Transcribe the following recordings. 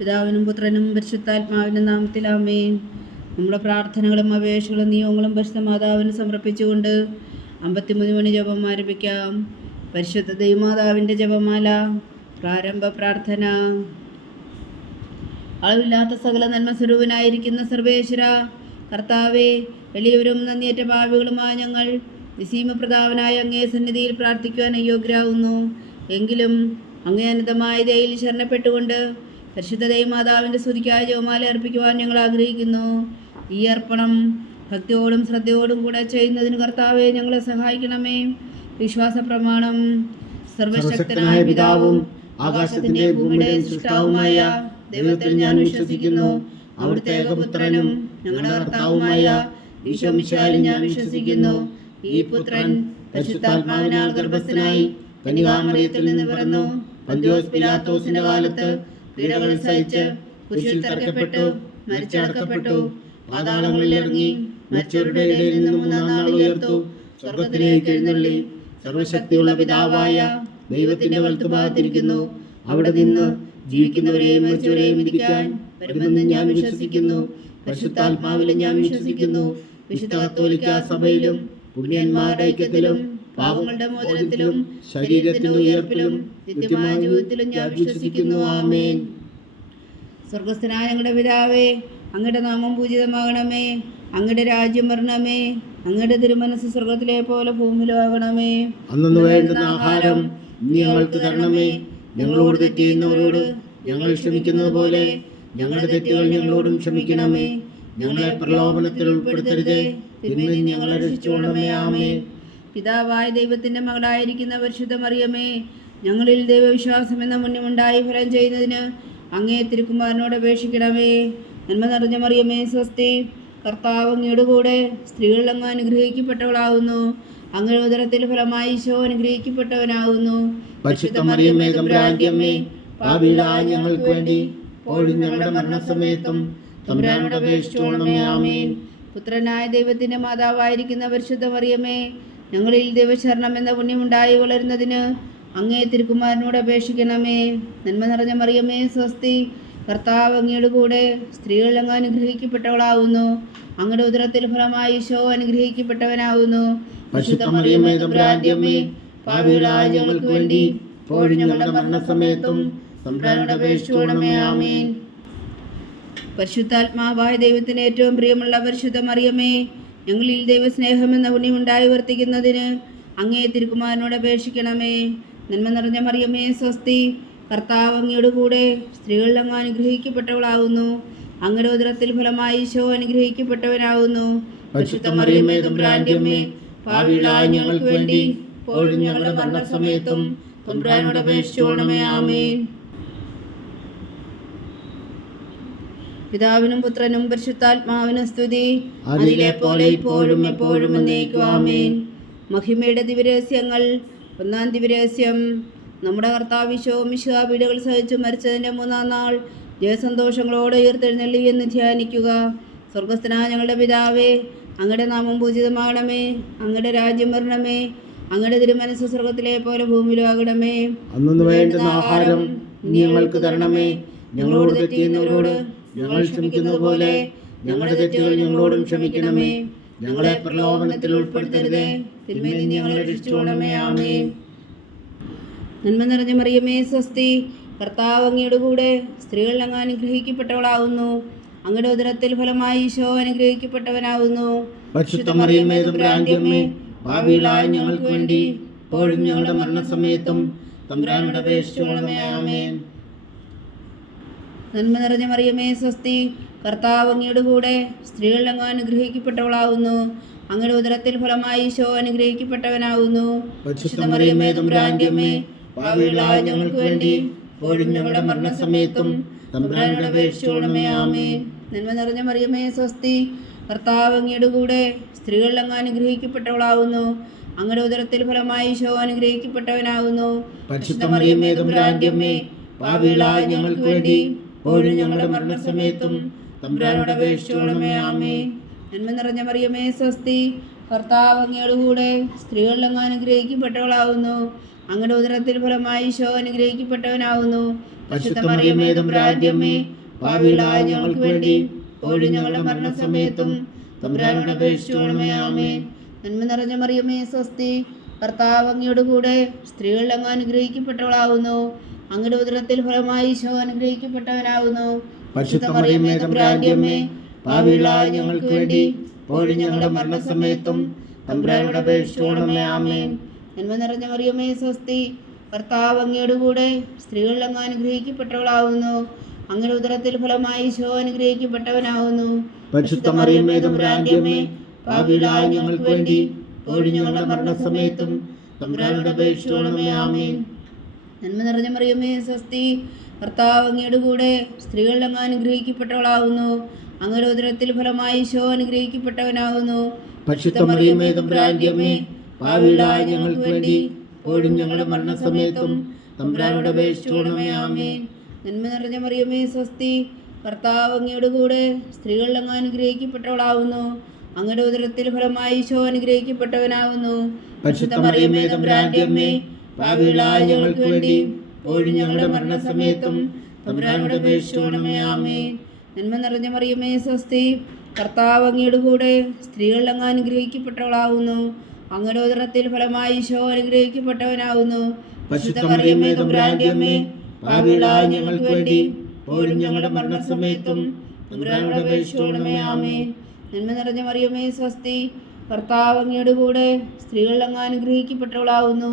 പിതാവിനും പുത്രനും പരിശുദ്ധാത്മാവിനും നാമത്തിൽ ആമേൻ. നമ്മുടെ പ്രാർത്ഥനകളും അപേക്ഷകളും നിയോഗങ്ങളും പരിശുദ്ധ മാതാവിന് സമർപ്പിച്ചുകൊണ്ട് 53 മണി ജപം ആരംഭിക്കാം. പരിശുദ്ധ ദൈവമാതാവിൻ്റെ ജപമാല. പ്രാരംഭ പ്രാർത്ഥന. അളവില്ലാത്ത സകല നന്മ സ്വരൂപനായിരിക്കുന്ന സർവേശ്വര കർത്താവേ, എളിയവരും നന്ദിയേറ്റ പാപികളുമായ ഞങ്ങൾ നിസീമപ്രതാപനായ അങ്ങേ സന്നിധിയിൽ പ്രാർത്ഥിക്കുവാൻ അയോഗ്യരാകുന്നു. എങ്കിലും അങ്ങേ അനന്തമായ ദയയിൽ ശരണപ്പെട്ടുകൊണ്ട് പരിശുദ്ധ ദൈവമാതാവിൻ്റെ സ്തുതിക്കായ ജപമാല അർപ്പിക്കുവാൻ ഞങ്ങൾ ആഗ്രഹിക്കുന്നു. ഈ അർപ്പണം ഭക്തിയോടും ശ്രദ്ധയോടും കൂടെ ചെയ്യുന്നതിന് കർത്താവെ ഞങ്ങളെ സഹായിക്കണമേ. വിശ്വാസ പ്രമാണം. സർവശക്തനായ പിതാവും ആകാശത്തിന്റെ ഭൂമിയുടെ സൃഷ്ടാവുമായ ദൈവത്തിൽ ഞാൻ വിശ്വസിക്കുന്നു. അവിടുത്തെ ഏകപുത്രനും ഞങ്ങളുടെ കർത്താവുമായ ഈശോ മിശിഹായിൽ ഞാൻ വിശ്വസിക്കുന്നു. ഈ പുത്രൻ പരിശുദ്ധാത്മാവിനാൽ ഗർഭസ്ഥനായി കന്യകാമറിയത്തിൽ നിന്ന് പിറന്നു. പന്തിയോസ് പിലാത്തോസിന്റെ കാലത്ത് പീഡകൾ സഹിച്ച് കുരിശിൽ തറയ്ക്കപ്പെട്ടു, മരിച്ചടക്കപ്പെട്ടു, പാതാളങ്ങളിൽ ഇറങ്ങി മരിച്ചവരുടെ ഇടയിൽ നിന്ന് 3-ാം നാൾ ഉയർത്തു, സ്വർഗത്തിലേക്ക് എഴുന്നള്ളി സർവശക്തിയുള്ള പിതാവായ ദൈവത്തിന്റെ വലത്തുഭാഗത്തിരിക്കുന്നു. അവിടെ നിന്ന് ജീവിക്കുന്നവരെയും മരിച്ചവരെയും വിധിക്കാൻ വരുമെന്ന് ഞാൻ വിശ്വസിക്കുന്നു. പരിശുദ്ധാത്മാവിലും ഞാൻ വിശ്വസിക്കുന്നു. വിശുദ്ധ കത്തോലിക്കാ സഭയിലും പുണ്യന്മാരുടെ ഐക്യത്തിലും പാപങ്ങളുടെ മോചനത്തിലും ശരീരത്തിന്റെ ഉയർപ്പിലും നിത്യമായ ജീവിതത്തിലും ഞാൻ വിശ്വസിക്കുന്നു. ആമേൻ. സ്വർഗസ്ഥനായ ഞങ്ങളുടെ പിതാവേ, അങ്ങയുടെ നാമം പൂജിതമാകണമേ. അങ്ങയുടെ രാജ്യം വരണമേ. അങ്ങയുടെ തിരുമനസ് സ്വർഗത്തിലെ പോലെ ഭൂമിയിലാകണമേ. അന്നു വേണ്ടുന്ന ആഹാരം ഞങ്ങൾക്ക് തരണമേ. ഞങ്ങളോട് തെറ്റ് ചെയ്യുന്നവരോട് ഞങ്ങൾ ക്ഷമിക്കുന്നത് പോലെ ഞങ്ങളുടെ തെറ്റുകൾ ഞങ്ങളോടും ക്ഷമിക്കണമേ. ഞങ്ങളെ പ്രലോഭനത്തിൽ ഉൾപ്പെടുത്തരുതേ, തിന്മയിൽ ഞങ്ങളെ രക്ഷിച്ചുകൊള്ളണമേ. ആമേൻ. പിതാവായ ദൈവത്തിന്റെ മകളായിരിക്കുന്ന പരിശുദ്ധ മറിയമേ, ഞങ്ങളിൽ ദൈവവിശ്വാസം എന്ന മുന്നമുണ്ടായി ഫലം ചെയ്യുന്നതിന് അങ്ങേ തിരുക്കുമാരനോട് അപേക്ഷിക്കണമേ. നന്മ നിറഞ്ഞ മറിയമേ, സ്വസ്തി. കർത്താവ് അങ്ങയുടെ കൂടെ സ്ത്രീകളിൽ അങ്ങ് അനുഗ്രഹിക്കപ്പെട്ടവളാകുന്നു. അങ്ങയുടെ ഉദരത്തിൽ ഫലമായി ഈശോ അനുഗ്രഹിക്കപ്പെട്ടവനാകുന്നു. പരിശുദ്ധ മറിയമേ, തമ്പുരാന്റെ അമ്മേ, പാപികളായ ഞങ്ങൾക്ക് വേണ്ടി ഇപ്പോഴും ഞങ്ങളുടെ മരണസമയത്തും തമ്പുരാനോട് അപേക്ഷിച്ചുകൊള്ളണമേ. ആമേൻ. പുത്രനായ ദൈവത്തിന്റെ മാതാവായിരിക്കുന്ന പരിശുദ്ധ മറിയമേ, ഞങ്ങളിൽ ദൈവശരണം എന്ന പുണ്യമുണ്ടായി വളരുന്നതിന് അങ്ങേ തിരുക്കുമാരനോട് അപേക്ഷിക്കണമേ. നന്മ നിറഞ്ഞ മറിയമേ, സ്വസ്തി. കർത്താവ് അങ്ങയുടെ കൂടെ സ്ത്രീകളിൽ അങ്ങ് അനുഗ്രഹിക്കപ്പെട്ടവളാകുന്നു. അങ്ങയുടെ ഉദരത്തിൽ ഫലമായി ഈശോ അനുഗ്രഹിക്കപ്പെട്ടവനാകുന്നു. പരിശുദ്ധ മറിയമേ, തമ്പുരാന്റെ അമ്മേ, പാപികളായ ഞങ്ങൾക്ക് വേണ്ടി ഇപ്പോഴും ഞങ്ങളുടെ മരണസമയത്തും തമ്പുരാനോട് അപേക്ഷിച്ചുകൊള്ളണമേ. ആമേൻ. പരിശുദ്ധാത്മാവായ ദൈവത്തിന് ഏറ്റവും പ്രിയമുള്ള പരിശുദ്ധ മറിയമേ, ഞങ്ങളിൽ ദൈവസ്നേഹം എന്ന പുണ്യമുണ്ടായി വർത്തിക്കുന്നതിന് അങ്ങേ തിരുക്കുമാരനോട് അപേക്ഷിക്കണമേ. നന്മ നിറഞ്ഞ മറിയമേ, സ്വസ്തി. കർത്താവ് അങ്ങയുടെ കൂടെ സ്ത്രീകളിൽ അങ്ങ് അനുഗ്രഹിക്കപ്പെട്ടവളാകുന്നു. അങ്ങയുടെ ഉദരത്തിൽ ഫലമായി ഈശോ അനുഗ്രഹിക്കപ്പെട്ടവനാകുന്നു. പരിശുദ്ധ മറിയമേ, തമ്പുരാന്റെ അമ്മേ, പാപികളായ ഞങ്ങൾക്ക് വേണ്ടി ഇപ്പോഴും ഞങ്ങളുടെ മരണസമയത്തും തമ്പുരാനോട് അപേക്ഷിച്ചുകൊള്ളണമേ. ആമേൻ. പിതാവിനും പുത്രനും പരിശുദ്ധാത്മാവിനും സ്തുതി, അതിലെ പോലെ ഇപ്പോഴും എപ്പോഴും എന്നേക്കും. ആമേൻ. മഹിമയുടെ ദിവരഹസ്യങ്ങൾ. 1-ാം ദിവരഹസ്യം. നമ്മുടെ കർത്താവ് ഈശോ മിശിഹാ പീഡകൾ സഹിച്ചു മരിച്ചതിൻ്റെ 3-ാം നാൾ ജയസന്തോഷങ്ങളോടെ ഉയർത്തെഴുന്നള്ളി എന്ന് ധ്യാനിക്കുക. സ്വർഗസ്ഥനായ ഞങ്ങളുടെ പിതാവേ, അങ്ങയുടെ നാമം പൂജിതമാകണമേ. അങ്ങയുടെ രാജ്യം വരണമേ. അങ്ങയുടെ തിരുമനസ് സ്വർഗത്തിലെ പോലെ ഭൂമിയിലാകണമേ. അന്നു വേണ്ടുന്ന ആഹാരം ഞങ്ങൾക്ക് തരണമേ. ഞങ്ങളോട് തെറ്റ് ചെയ്യുന്നവരോട് ഞങ്ങൾ ക്ഷമിക്കുന്നത് പോലെ ഞങ്ങളുടെ തെറ്റുകൾ ഞങ്ങളോടും ക്ഷമിക്കണമേ. ഞങ്ങളെ പ്രലോഭനത്തിൽ ഉൾപ്പെടുത്തരുതേ, തിന്മയിൽ ഞങ്ങളെ രക്ഷിച്ചുകൊള്ളണമേ. ആമേൻ. നന്മ നിറഞ്ഞ മറിയമേ, സ്വസ്തി. കർത്താവ് അങ്ങയുടെ കൂടെ സ്ത്രീകളിൽ അങ്ങ് അനുഗ്രഹിക്കപ്പെട്ടവളാകുന്നു. അങ്ങയുടെ ഉദരത്തിൽ ഫലമായി ഈശോ അനുഗ്രഹിക്കപ്പെട്ടവനാകുന്നു. പരിശുദ്ധ മറിയമേ, തമ്പുരാന്റെ അമ്മേ, പാപികളായ ഞങ്ങൾക്ക് വേണ്ടി ഇപ്പോഴും ഞങ്ങളുടെ മരണസമയത്തും തമ്പുരാനോട് അപേക്ഷിച്ചുകൊള്ളണമേ. ആമേൻ. നന്മ നിറഞ്ഞ മറിയമേ, സ്വസ്തി. കർത്താവ് അങ്ങയുടെ കൂടെ സ്ത്രീകളിൽ അങ്ങ് അനുഗ്രഹിക്കപ്പെട്ടവളാകുന്നു. അങ്ങയുടെ ഉദരത്തിൽ ഫലമായി ഈശോ അനുഗ്രഹിക്കപ്പെട്ടവനാകുന്നു. പരിശുദ്ധ മറിയമേ, തമ്പുരാന്റെ അമ്മേ, പാപികളായ ഞങ്ങൾക്ക് വേണ്ടി ഇപ്പോഴും ഞങ്ങളുടെ മരണസമയത്തും തമ്പുരാനോട് അപേക്ഷിച്ചുകൊള്ളണമേ. ആമേൻ. നന്മ നിറഞ്ഞ മറിയമേ, സ്വസ്തി. കർത്താവ് അങ്ങയുടെ കൂടെ സ്ത്രീകളിൽ അങ്ങ് അനുഗ്രഹിക്കപ്പെട്ടവളാകുന്നു. അങ്ങയുടെ ഉദരത്തിൽ ഫലമായി ഈശോ അനുഗ്രഹിക്കപ്പെട്ടവനാകുന്നു. പരിശുദ്ധ മറിയമേ, തമ്പുരാന്റെ അമ്മേ, പാപികളായ ഞങ്ങൾക്ക് വേണ്ടി ഇപ്പോഴും ഞങ്ങളുടെ മരണസമയത്തും തമ്പുരാനോട് അപേക്ഷിച്ചുകൊള്ളണമേ. ആമേൻ. നന്മ നിറഞ്ഞ മറിയമേ, സ്വസ്തി. കർത്താവ് അങ്ങയുടെ കൂടെ സ്ത്രീകളിൽ അങ്ങ് അനുഗ്രഹിക്കപ്പെട്ടവളാകുന്നു. അങ്ങയുടെ ഉദരത്തിൽ ഫലമായി ഈശോ അനുഗ്രഹിക്കപ്പെട്ടവനാകുന്നു. പരിശുദ്ധ മറിയമേ തമ്പുരാന്റെ അമ്മേ, പാപികളായ ഞങ്ങൾക്ക് വേണ്ടി ഇപ്പോഴും ഞങ്ങളുടെ മരണസമയത്തും തമ്പുരാനോട് അപേക്ഷിച്ചുകൊള്ളണമേ. ആമേൻ. നന്മ നിറഞ്ഞ മറിയമേ സ്വസ്തി, കർത്താവ് അങ്ങയോട് കൂടെ സ്ത്രീകളിൽ അങ്ങ് അനുഗ്രഹിക്കപ്പെട്ടവളാകുന്നു. അങ്ങയുടെ ഉദരത്തിൽ ഫലമായി ഈശോ അനുഗ്രഹിക്കപ്പെട്ടവനാകുന്നു. പരിശുദ്ധ മറിയമേ തമ്പുരാന്റെ അമ്മേ, പാപികളായ ഞങ്ങൾക്ക് വേണ്ടി ഇപ്പോഴും ഞങ്ങളുടെ മരണസമയത്തും തമ്പുരാനോട് അപേക്ഷിച്ചുകൊള്ളണമേ. ആമേൻ. നന്മ നിറഞ്ഞ മറിയമേ സ്വസ്തി, കർത്താവ് അങ്ങയോട് കൂടെ സ്ത്രീകളിൽ അങ്ങ് അനുഗ്രഹിക്കപ്പെട്ടവളാകുന്നു. അങ്ങയുടെ ഉദരത്തിൽ ഫലമായി ഈശോ അനുഗ്രഹിക്കപ്പെട്ടവനാകുന്നു. പരിശുദ്ധ മറിയമേ തമ്പുരാന്റെ അമ്മേ, പാപികളായ ഞങ്ങൾക്ക് വേണ്ടി ഇപ്പോഴും ഞങ്ങളുടെ മരണസമയത്തും തമ്പുരാനോട് അപേക്ഷിച്ചുകൊള്ളണമേ. ആമേൻ. നന്മ നിറഞ്ഞ മറിയമേ സ്വസ്തി, കർത്താവ് അങ്ങയോട് കൂടെ സ്ത്രീകളിൽ അങ്ങ് അനുഗ്രഹിക്കപ്പെട്ടവളാകുന്നു. അങ്ങയുടെ ഉദരത്തിൽ ഫലമായി ഈശോ അനുഗ്രഹിക്കപ്പെട്ടവനാകുന്നു. പരിശുദ്ധ മറിയമേ തമ്പുരാന്റെ അമ്മേ, പാപികളായ ഞങ്ങൾക്ക് വേണ്ടി ഇപ്പോഴും ഞങ്ങളുടെ മരണസമയത്തും തമ്പുരാനോട് അപേക്ഷിച്ചുകൊള്ളണമേ. ആമേൻ. നന്മ നിറഞ്ഞ മറിയമേ സ്വസ്തി, കർത്താവ് അങ്ങയോട് കൂടെ സ്ത്രീകളിൽ അങ്ങ് അനുഗ്രഹിക്കപ്പെട്ടവളാകുന്നു. അങ്ങയുടെ ഉദരത്തിൽ ഫലമായി ഈശോ അനുഗ്രഹിക്കപ്പെട്ടവനാകുന്നു. പരിശുദ്ധ മറിയമേ തമ്പുരാന്റെ അമ്മേ, പാപികളായ ഞങ്ങൾക്ക് വേണ്ടി ഇപ്പോഴും ഞങ്ങളുടെ മരണസമയത്തും തമ്പുരാനോട് അപേക്ഷിച്ചുകൊള്ളണമേ. ആമേൻ. നന്മ നിറഞ്ഞ മറിയമേ സ്വസ്തി, കർത്താവ് അങ്ങയോട് കൂടെ സ്ത്രീകളിൽ അങ്ങ് അനുഗ്രഹിക്കപ്പെട്ടവളാകുന്നു. അങ്ങയുടെ ഉദരത്തിൽ ഫലമായി ഈശോ അനുഗ്രഹിക്കപ്പെട്ടവനാകുന്നു. പരിശുദ്ധ മറിയമേ തമ്പുരാന്റെ അമ്മേ, പാപികളായ ഞങ്ങൾക്ക് വേണ്ടി ഇപ്പോഴും ഞങ്ങളുടെ മരണസമയത്തും തമ്പുരാനോട് അപേക്ഷിച്ചുകൊള്ളണമേ. ആമേൻ. നന്മ നിറഞ്ഞ മറിയമേ സ്വസ്തി, കർത്താവ് അങ്ങയോട് കൂടെ സ്ത്രീകളിൽ അങ്ങ് അനുഗ്രഹിക്കപ്പെട്ടവളാകുന്നു.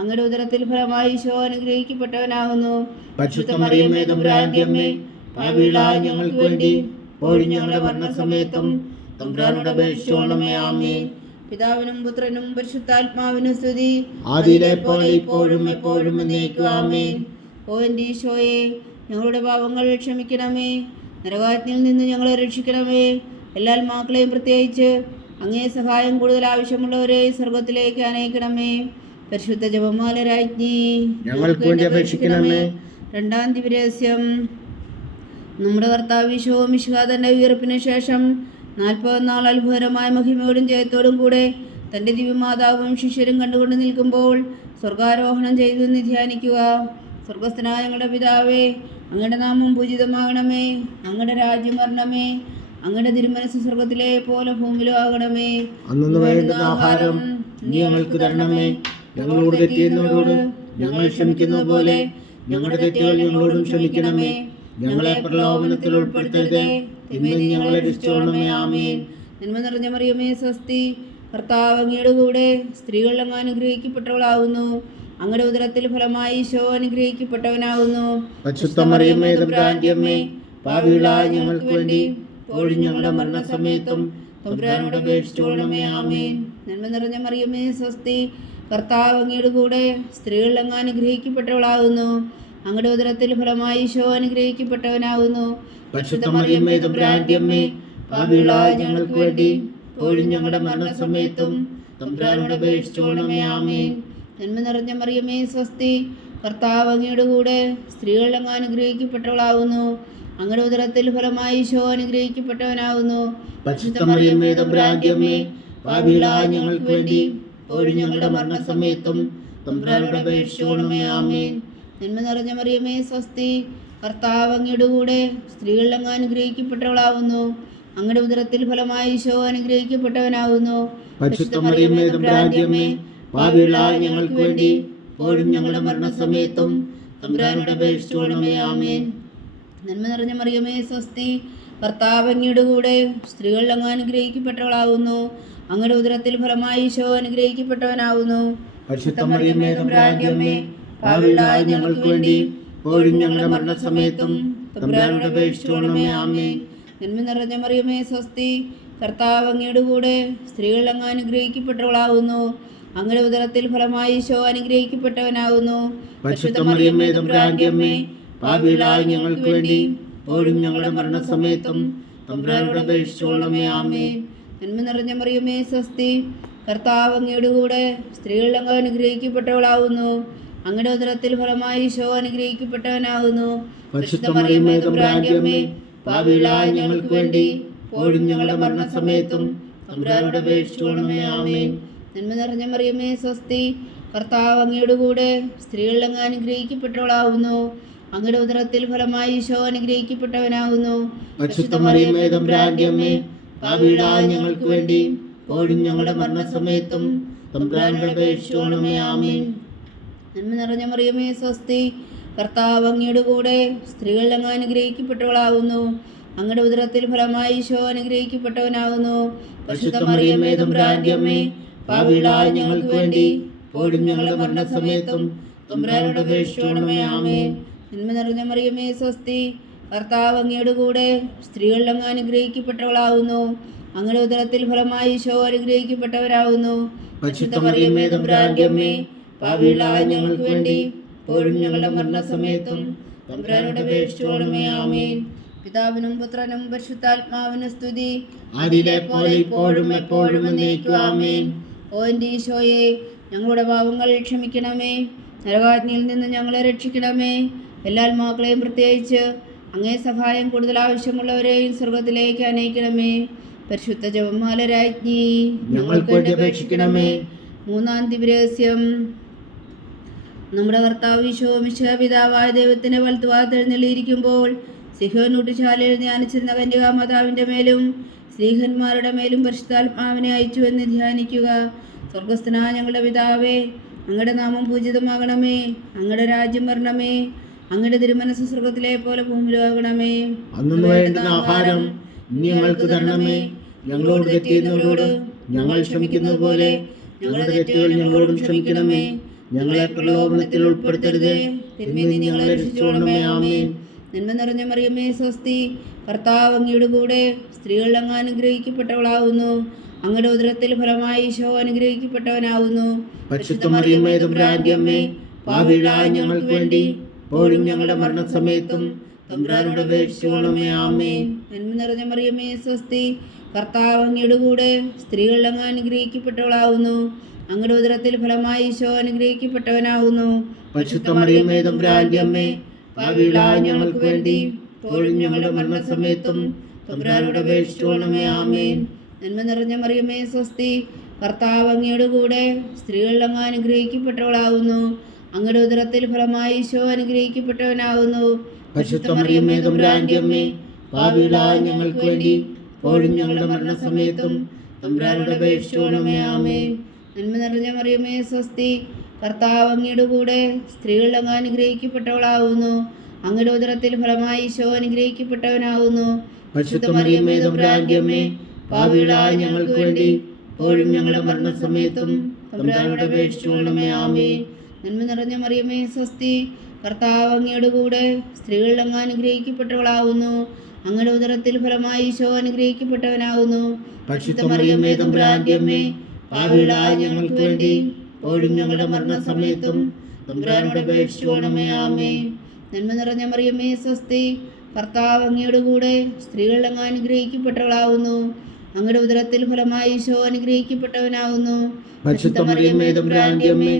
അങ്ങയുടെ ഉദരത്തിൽ ഫലമായി ഈശോ അനുഗ്രഹിക്കപ്പെട്ടവനാകുന്നു. പരിശുദ്ധ മറിയമേ തമ്പുരാന്റെ അമ്മേ, പാപികളായ ഞങ്ങൾക്ക് വേണ്ടി ഇപ്പോഴും ഞങ്ങളുടെ മരണസമയത്തും തമ്പുരാനോട് അപേക്ഷിച്ചുകൊള്ളണമേ. ആമേൻ. പിതാവിനും പുത്രനും പരിശുദ്ധാത്മാവിനും സ്തുതി, ആദിയിലെ പോലെ ഇപ്പോഴും എപ്പോഴും എന്നേക്കും. ആമേൻ. ഓ എൻ്റെ ഈശോയെ, ഞങ്ങളുടെ പാപങ്ങൾ ക്ഷമിക്കണമേ, നരകാഗ്നിയിൽ നിന്ന് ഞങ്ങളെ രക്ഷിക്കണമേ. എല്ലാ ആത്മാക്കളെയും പ്രത്യേകിച്ച് അങ്ങേ സഹായം കൂടുതൽ ആവശ്യമുള്ളവരെ സ്വർഗത്തിലേക്ക് അനയിക്കണമേ. പരിശുദ്ധ ജപമാല രാജ്ഞി, ഞങ്ങൾക്ക് വേണ്ടി അപേക്ഷിക്കണമേ. രണ്ടാം ദിവ്യരഹസ്യം. നമ്മുടെ കർത്താവ് ഈശോ മിശിഹാ തൻ്റെ ഉയർപ്പിന് ശേഷം 40 നാൾ അത്ഭുതകരമായ മഹിമയോടും ജയത്തോടും കൂടെ തൻ്റെ ദിവ്യമാതാവും ശിഷ്യരും കണ്ടുകൊണ്ട് നിൽക്കുമ്പോൾ സ്വർഗാരോഹണം ചെയ്തു എന്ന് ധ്യാനിക്കുക. സ്വർഗസ്ഥനായ ഞങ്ങളുടെ പിതാവേ, അങ്ങയുടെ നാമം പൂജിതമാകണമേ. അങ്ങയുടെ രാജ്യം വരണമേ. അങ്ങയുടെ തിരുമനസ് സ്വർഗത്തിലെ പോലെ ഭൂമിയിലും ആകണമേ. അന്നു വേണ്ടുന്ന ആഹാരം നീ ഞങ്ങൾക്ക് തരണമേ. ഞങ്ങളോട് തെറ്റ് ചെയ്യുന്നവരോട് ഞങ്ങൾ ക്ഷമിക്കുന്നത് പോലെ ഞങ്ങളുടെ തെറ്റുകൾ ഞങ്ങളോടും ക്ഷമിക്കണമേ. ഞങ്ങളെ പ്രലോഭനത്തിൽ ഉൾപ്പെടുത്തരുതേ, തിന്മയിൽ നിന്ന് ഞങ്ങളെ രക്ഷിച്ചുകൊള്ളണമേ. ആമേൻ. നന്മ നിറഞ്ഞ മറിയമേ സ്വസ്തി, കർത്താവ് അങ്ങയുടെ കൂടെ സ്ത്രീകളിൽ അങ്ങ് അനുഗ്രഹിക്കപ്പെട്ടവളാകുന്നു. അങ്ങയുടെ ഉദരത്തിൽ ഫലമായി ഈശോ അനുഗ്രഹിക്കപ്പെട്ടവനാകുന്നു. പരിശുദ്ധ മറിയമേ തമ്പുരാന്റെ അമ്മേ, പാപികളായ ഞങ്ങൾക്ക് വേണ്ടി ഇപ്പോഴും ഞങ്ങളുടെ മരണസമയത്തും തമ്പുരാനോട് അപേക്ഷിച്ചുകൊള്ളണമേ. ആമേൻ. നന്മ നിറഞ്ഞ മറിയമേ സ്വസ്തി, കർത്താവ് അങ്ങയുടെ കൂടെ സ്ത്രീകളിൽ അങ്ങ് അനുഗ്രഹിക്കപ്പെട്ടവളാകുന്നു. അങ്ങയുടെ ഉദരത്തിൽ ഫലമായി ഈശോ അനുഗ്രഹിക്കപ്പെട്ടവനാകുന്നു. പരിശുദ്ധ മറിയമേ തമ്പുരാന്റെ അമ്മേ, പാപികളായ ഞങ്ങൾക്ക് വേണ്ടി ഇപ്പോഴും ഞങ്ങളുടെ മരണസമയത്തും തമ്പുരാനോട് അപേക്ഷിച്ചുകൊള്ളണമേ. ആമേൻ. നന്മ നിറഞ്ഞ മറിയമേ സ്വസ്തി, കർത്താവ് അങ്ങയുടെ കൂടെ സ്ത്രീകളിൽ അങ്ങ് അനുഗ്രഹിക്കപ്പെട്ടവളാകുന്നു. അങ്ങയുടെ ഉദരത്തിൽ ഫലമായി ഈശോ അനുഗ്രഹിക്കപ്പെട്ടവനാകുന്നു. പരിശുദ്ധ മറിയമേ തമ്പുരാന്റെ അമ്മേ, പാപികളായ ഞങ്ങൾക്ക് വേണ്ടി ഇപ്പോഴും ഞങ്ങളുടെ മരണസമയത്തും തമ്പുരാനോട് അപേക്ഷിച്ചുകൊള്ളണമേ. ആമേൻ. നന്മ നിറഞ്ഞ മറിയമേ സ്വസ്തി, കർത്താവ് അങ്ങയുടെ കൂടെ സ്ത്രീകളിൽ അങ്ങ് അനുഗ്രഹിക്കപ്പെട്ടവളാകുന്നു. അങ്ങയുടെ ഉദരത്തിൽ ഫലമായി ഈശോ അനുഗ്രഹിക്കപ്പെട്ടവനാകുന്നു. പരിശുദ്ധ മറിയമേ തമ്പുരാന്റെ അമ്മേ, പാപികളായ ഞങ്ങൾക്ക് വേണ്ടി ഇപ്പോഴും ഞങ്ങളുടെ മരണസമയത്തും തമ്പുരാനോട് അപേക്ഷിച്ചുകൊള്ളണമേ. ആമേൻ. നന്മ നിറഞ്ഞ മറിയമേ സ്വസ്തി, കർത്താവ് അങ്ങയുടെ കൂടെ സ്ത്രീകളിൽ അങ്ങ് അനുഗ്രഹിക്കപ്പെട്ടവളാകുന്നു. അങ്ങയുടെ ഉദരത്തിൽ ഫലമായി ഈശോ അനുഗ്രഹിക്കപ്പെട്ടവനാകുന്നു. പരിശുദ്ധ മറിയമേ തമ്പുരാന്റെ അമ്മേ, പാപികളായ ഞങ്ങൾക്ക് വേണ്ടി ഇപ്പോഴും ഞങ്ങളുടെ മരണസമയത്തും തമ്പുരാനോട് അപേക്ഷിച്ചുകൊള്ളണമേ. ആമേൻ. നന്മ നിറഞ്ഞ മറിയമേ സ്വസ്തി, കർത്താവ് അങ്ങയുടെ കൂടെ സ്ത്രീകളിൽ അങ്ങ് അനുഗ്രഹിക്കപ്പെട്ടവളാകുന്നു. അങ്ങയുടെ ഉദരത്തിൽ ഫലമായി ഈശോ അനുഗ്രഹിക്കപ്പെട്ടവനാകുന്നു. പരിശുദ്ധ മറിയമേ തമ്പുരാന്റെ അമ്മേ, പാപികളായ ഞങ്ങൾക്ക് വേണ്ടി ഇപ്പോഴും ഞങ്ങളുടെ മരണസമയത്തും തമ്പുരാനോട് അപേക്ഷിച്ചുകൊള്ളണമേ. ആമേൻ. നന്മ നിറഞ്ഞ മറിയമേ സ്വസ്തി, കർത്താവ് അങ്ങയുടെ കൂടെ സ്ത്രീകളിൽ അങ്ങ് അനുഗ്രഹിക്കപ്പെട്ടവളാകുന്നു. അങ്ങയുടെ ഉദരത്തിൽ ഫലമായി ഈശോ അനുഗ്രഹിക്കപ്പെട്ടവനാകുന്നു. പരിശുദ്ധ മറിയമേ തമ്പുരാന്റെ അമ്മേ, പാപികളായ ഞങ്ങൾക്ക് വേണ്ടി ഇപ്പോഴും ഞങ്ങളുടെ മരണസമയത്തും തമ്പുരാനോട് അപേക്ഷിച്ചുകൊള്ളണമേ. ആമേൻ. നന്മ നിറഞ്ഞ മറിയമേ സ്വസ്തി, കർത്താവ് അങ്ങയുടെ കൂടെ സ്ത്രീകളിൽ അങ്ങ് അനുഗ്രഹിക്കപ്പെട്ടവളാവുന്നു. അങ്ങയുടെ ഉദരത്തിൽ ഫലമായി ഈശോ അനുഗ്രഹിക്കപ്പെട്ടവനാകുന്നു. പരിശുദ്ധ മറിയമേ തമ്പുരാന്റെ അമ്മേ, പാപികളായ ഞങ്ങൾക്ക് വേണ്ടി ഇപ്പോഴും ഞങ്ങളുടെ മരണസമയത്തും തമ്പുരാനോട് അപേക്ഷിച്ചുകൊള്ളണമേ. ആമേൻ. നന്മ നിറഞ്ഞ മറിയമേ സ്വസ്തി, കർത്താവ് അങ്ങയുടെ കൂടെ സ്ത്രീകളിൽ അങ്ങ് അനുഗ്രഹിക്കപ്പെട്ടവളാകുന്നു. അങ്ങയുടെ ഉദരത്തിൽ ഫലമായി ഈശോ അനുഗ്രഹിക്കപ്പെട്ടവനാകുന്നു. പരിശുദ്ധ മറിയമേ തമ്പുരാന്റെ അമ്മേ, പാപികളായ ഞങ്ങൾക്ക് വേണ്ടി ഇപ്പോഴും ഞങ്ങളുടെ മരണസമയത്തും തമ്പുരാനോട് അപേക്ഷിച്ചുകൊള്ളണമേ. ആമേൻ. നന്മ നിറഞ്ഞ മറിയമേ സ്വസ്തി, കർത്താവ് അങ്ങയുടെ കൂടെ സ്ത്രീകളിൽ അങ്ങ് അനുഗ്രഹിക്കപ്പെട്ടവളാകുന്നു. അങ്ങയുടെ ഉദരത്തിൽ ഫലമായി ഈശോ അനുഗ്രഹിക്കപ്പെട്ടവരാകുന്നു. പരിശുദ്ധ മറിയമേ തമ്പുരാന്റെ അമ്മേ, പാപികളായ ഞങ്ങൾക്ക് വേണ്ടി ഇപ്പോഴും ഞങ്ങളുടെ മരണസമയത്തും തമ്പുരാനോട് അപേക്ഷിച്ചുകൊള്ളണമേ. ആമേൻ. പിതാവിനും പുത്രനും പരിശുദ്ധാത്മാവിനും സ്തുതി, ആദിയിലെ പോലെ ഇപ്പോഴും എപ്പോഴും എന്നേക്കും. ആമേൻ. ഓ എൻ്റെ ഈശോയെ, ഞങ്ങളുടെ പാപങ്ങൾ ക്ഷമിക്കണമേ, നരകാഗ്നിയിൽ നിന്ന് ഞങ്ങളെ രക്ഷിക്കണമേ. എല്ലാ ആത്മാക്കളെയും പ്രത്യേകിച്ച് അങ്ങേ സഹായം കൂടുതൽ ആവശ്യമുള്ളവരെയും സ്വർഗത്തിലേക്ക് അനയിക്കണമേ. പരിശുദ്ധ ജപമാല രാജ്ഞി, ഞങ്ങൾക്ക് വേണ്ടി അപേക്ഷിക്കണമേ. മൂന്നാം ദിവ്യരഹസ്യം. നമ്മുടെ കർത്താവ് ഈശോ മിശിഹാ പിതാവായ ദൈവത്തിന്റെ വലത്തുഭാഗത്ത് എഴുന്നള്ളിയിരിക്കുമ്പോൾ സിഹോൻ ഊട്ടുശാലയിൽ ധ്യാനിച്ചിരുന്ന കന്യകാമാതാവിന്റെ മേലും സ്ത്രീഹന്മാരുടെ മേലും പരിശുദ്ധാത്മാവിനെ അയച്ചു എന്ന് ധ്യാനിക്കുക. സ്വർഗസ്ഥനായ ഞങ്ങളുടെ പിതാവേ, അങ്ങയുടെ നാമം പൂജിതമാകണമേ, അങ്ങയുടെ രാജ്യം വരണമേ, അങ്ങയുടെ തിരുമനസ്സ് സ്വർഗത്തിലെ പോലെ ഭൂമിയിലാകണമേ. അന്നു വേണ്ടുന്ന ആഹാരം ഇനി ഞങ്ങൾക്ക് തരണമേ. ഞങ്ങളോട് തെറ്റ് ചെയ്യുന്നവരോട് ഞങ്ങൾ ക്ഷമിക്കുന്നത് പോലെ ഞങ്ങളുടെ തെറ്റുകൾ ഞങ്ങളോടും ക്ഷമിക്കണമേ. ഞങ്ങളെ പ്രലോഭനത്തിൽ ഉൾപ്പെടുത്തരുതേ, തിന്മയിൽ നിന്ന് ഞങ്ങളെ രക്ഷിച്ചുകൊള്ളണമേ. ആമേൻ. നന്മ നിറഞ്ഞ മറിയമേ സ്വസ്തി, കർത്താവ് അങ്ങയുടെ കൂടെ സ്ത്രീകളിൽ അങ്ങ് അനുഗ്രഹിക്കപ്പെട്ടവളാകുന്നു. അങ്ങയുടെ ഉദരത്തിൽ ഫലമായി ഈശോ അനുഗ്രഹിക്കപ്പെട്ടവനാകുന്നു. പരിശുദ്ധ മറിയമേ തമ്പുരാന്റെ അമ്മേ, പാപികളായ ഞങ്ങൾക്ക് വേണ്ടി ഇപ്പോഴും ഞങ്ങളുടെ മരണസമയത്തും തമ്പുരാനോട് അപേക്ഷിച്ചുകൊള്ളണമേ. ആമേൻ. നന്മ നിറഞ്ഞ മറിയമേ സ്വസ്തി, കർത്താവ് അങ്ങയുടെ കൂടെ സ്ത്രീകളിൽ അങ്ങ് അനുഗ്രഹിക്കപ്പെട്ടവളാകുന്നു. അങ്ങയുടെ ഉദരത്തിൽ ഫലമായി ഈശോ അനുഗ്രഹിക്കപ്പെട്ടവനാകുന്നു. പരിശുദ്ധ മറിയമേ തമ്പുരാന്റെ അമ്മേ, പാപികളായ ഞങ്ങൾക്ക് വേണ്ടി ഇപ്പോഴും ഞങ്ങളുടെ മരണസമയത്തും തമ്പുരാനോട് അപേക്ഷിച്ചുകൊള്ളണമേ. ആമേൻ. നന്മ നിറഞ്ഞ മറിയമേ സ്വസ്തി, കർത്താവ് അങ്ങയുടെ കൂടെ സ്ത്രീകളിൽ അങ്ങ് അനുഗ്രഹിക്കപ്പെട്ടവളാകുന്നു. അങ്ങയുടെ ഉദരത്തിൽ ഫലമായി ഈശോ അനുഗ്രഹിക്കപ്പെട്ടവനാകുന്നു. പരിശുദ്ധ മറിയമേ തമ്പുരാന്റെ അമ്മേ, പാപികളായ ഞങ്ങൾക്ക് വേണ്ടി ഇപ്പോഴും ഞങ്ങളുടെ മരണസമയത്തും തമ്പുരാനോട് അപേക്ഷിച്ചുകൊള്ളണമേ. ആമേൻ. നന്മ നിറഞ്ഞ മറിയമേ സ്വസ്തി, കർത്താവ് അങ്ങയുടെ കൂടെ സ്ത്രീകളിൽ അങ്ങ് അനുഗ്രഹിക്കപ്പെട്ടവളാകുന്നു. അങ്ങയുടെ ഉദരത്തിൽ ഫലമായി ഈശോ അനുഗ്രഹിക്കപ്പെട്ടവനാകുന്നു. പരിശുദ്ധ മറിയമേ തമ്പുരാന്റെ അമ്മേ, പാപികളായ ഞങ്ങൾക്ക് വേണ്ടി ഇപ്പോഴും ഞങ്ങളുടെ മരണസമയത്തും തമ്പുരാനോട് അപേക്ഷിച്ചുകൊള്ളണമേ. ആമേൻ. നന്മ നിറഞ്ഞ മറിയമേ സ്വസ്തി, കർത്താവ് അങ്ങയുടെ കൂടെ സ്ത്രീകളിൽ അങ്ങ് അനുഗ്രഹിക്കപ്പെട്ടവളാകുന്നു. അങ്ങയുടെ ഉദരത്തിൽ ഫലമായി ഈശോ അനുഗ്രഹിക്കപ്പെട്ടവനാകുന്നു. പരിശുദ്ധ മറിയമേ തമ്പുരാന്റെ അമ്മേ, പാപികളായ ഞങ്ങൾക്ക് വേണ്ടി ഇപ്പോഴും ഞങ്ങളുടെ മരണസമയത്തും തമ്പുരാനോട് അപേക്ഷിച്ചുകൊള്ളണമേ. ആമേൻ. നന്മ നിറഞ്ഞ മറിയമേ സ്വസ്തി, കർത്താവ് അങ്ങയുടെ കൂടെ സ്ത്രീകളിൽ അങ്ങ് അനുഗ്രഹിക്കപ്പെട്ടവളാകുന്നു. അങ്ങയുടെ ഉദരത്തിൽ ഫലമായി ഈശോ അനുഗ്രഹിക്കപ്പെട്ടവനാകുന്നു. പരിശുദ്ധ മറിയമേ തമ്പുരാന്റെ അമ്മേ,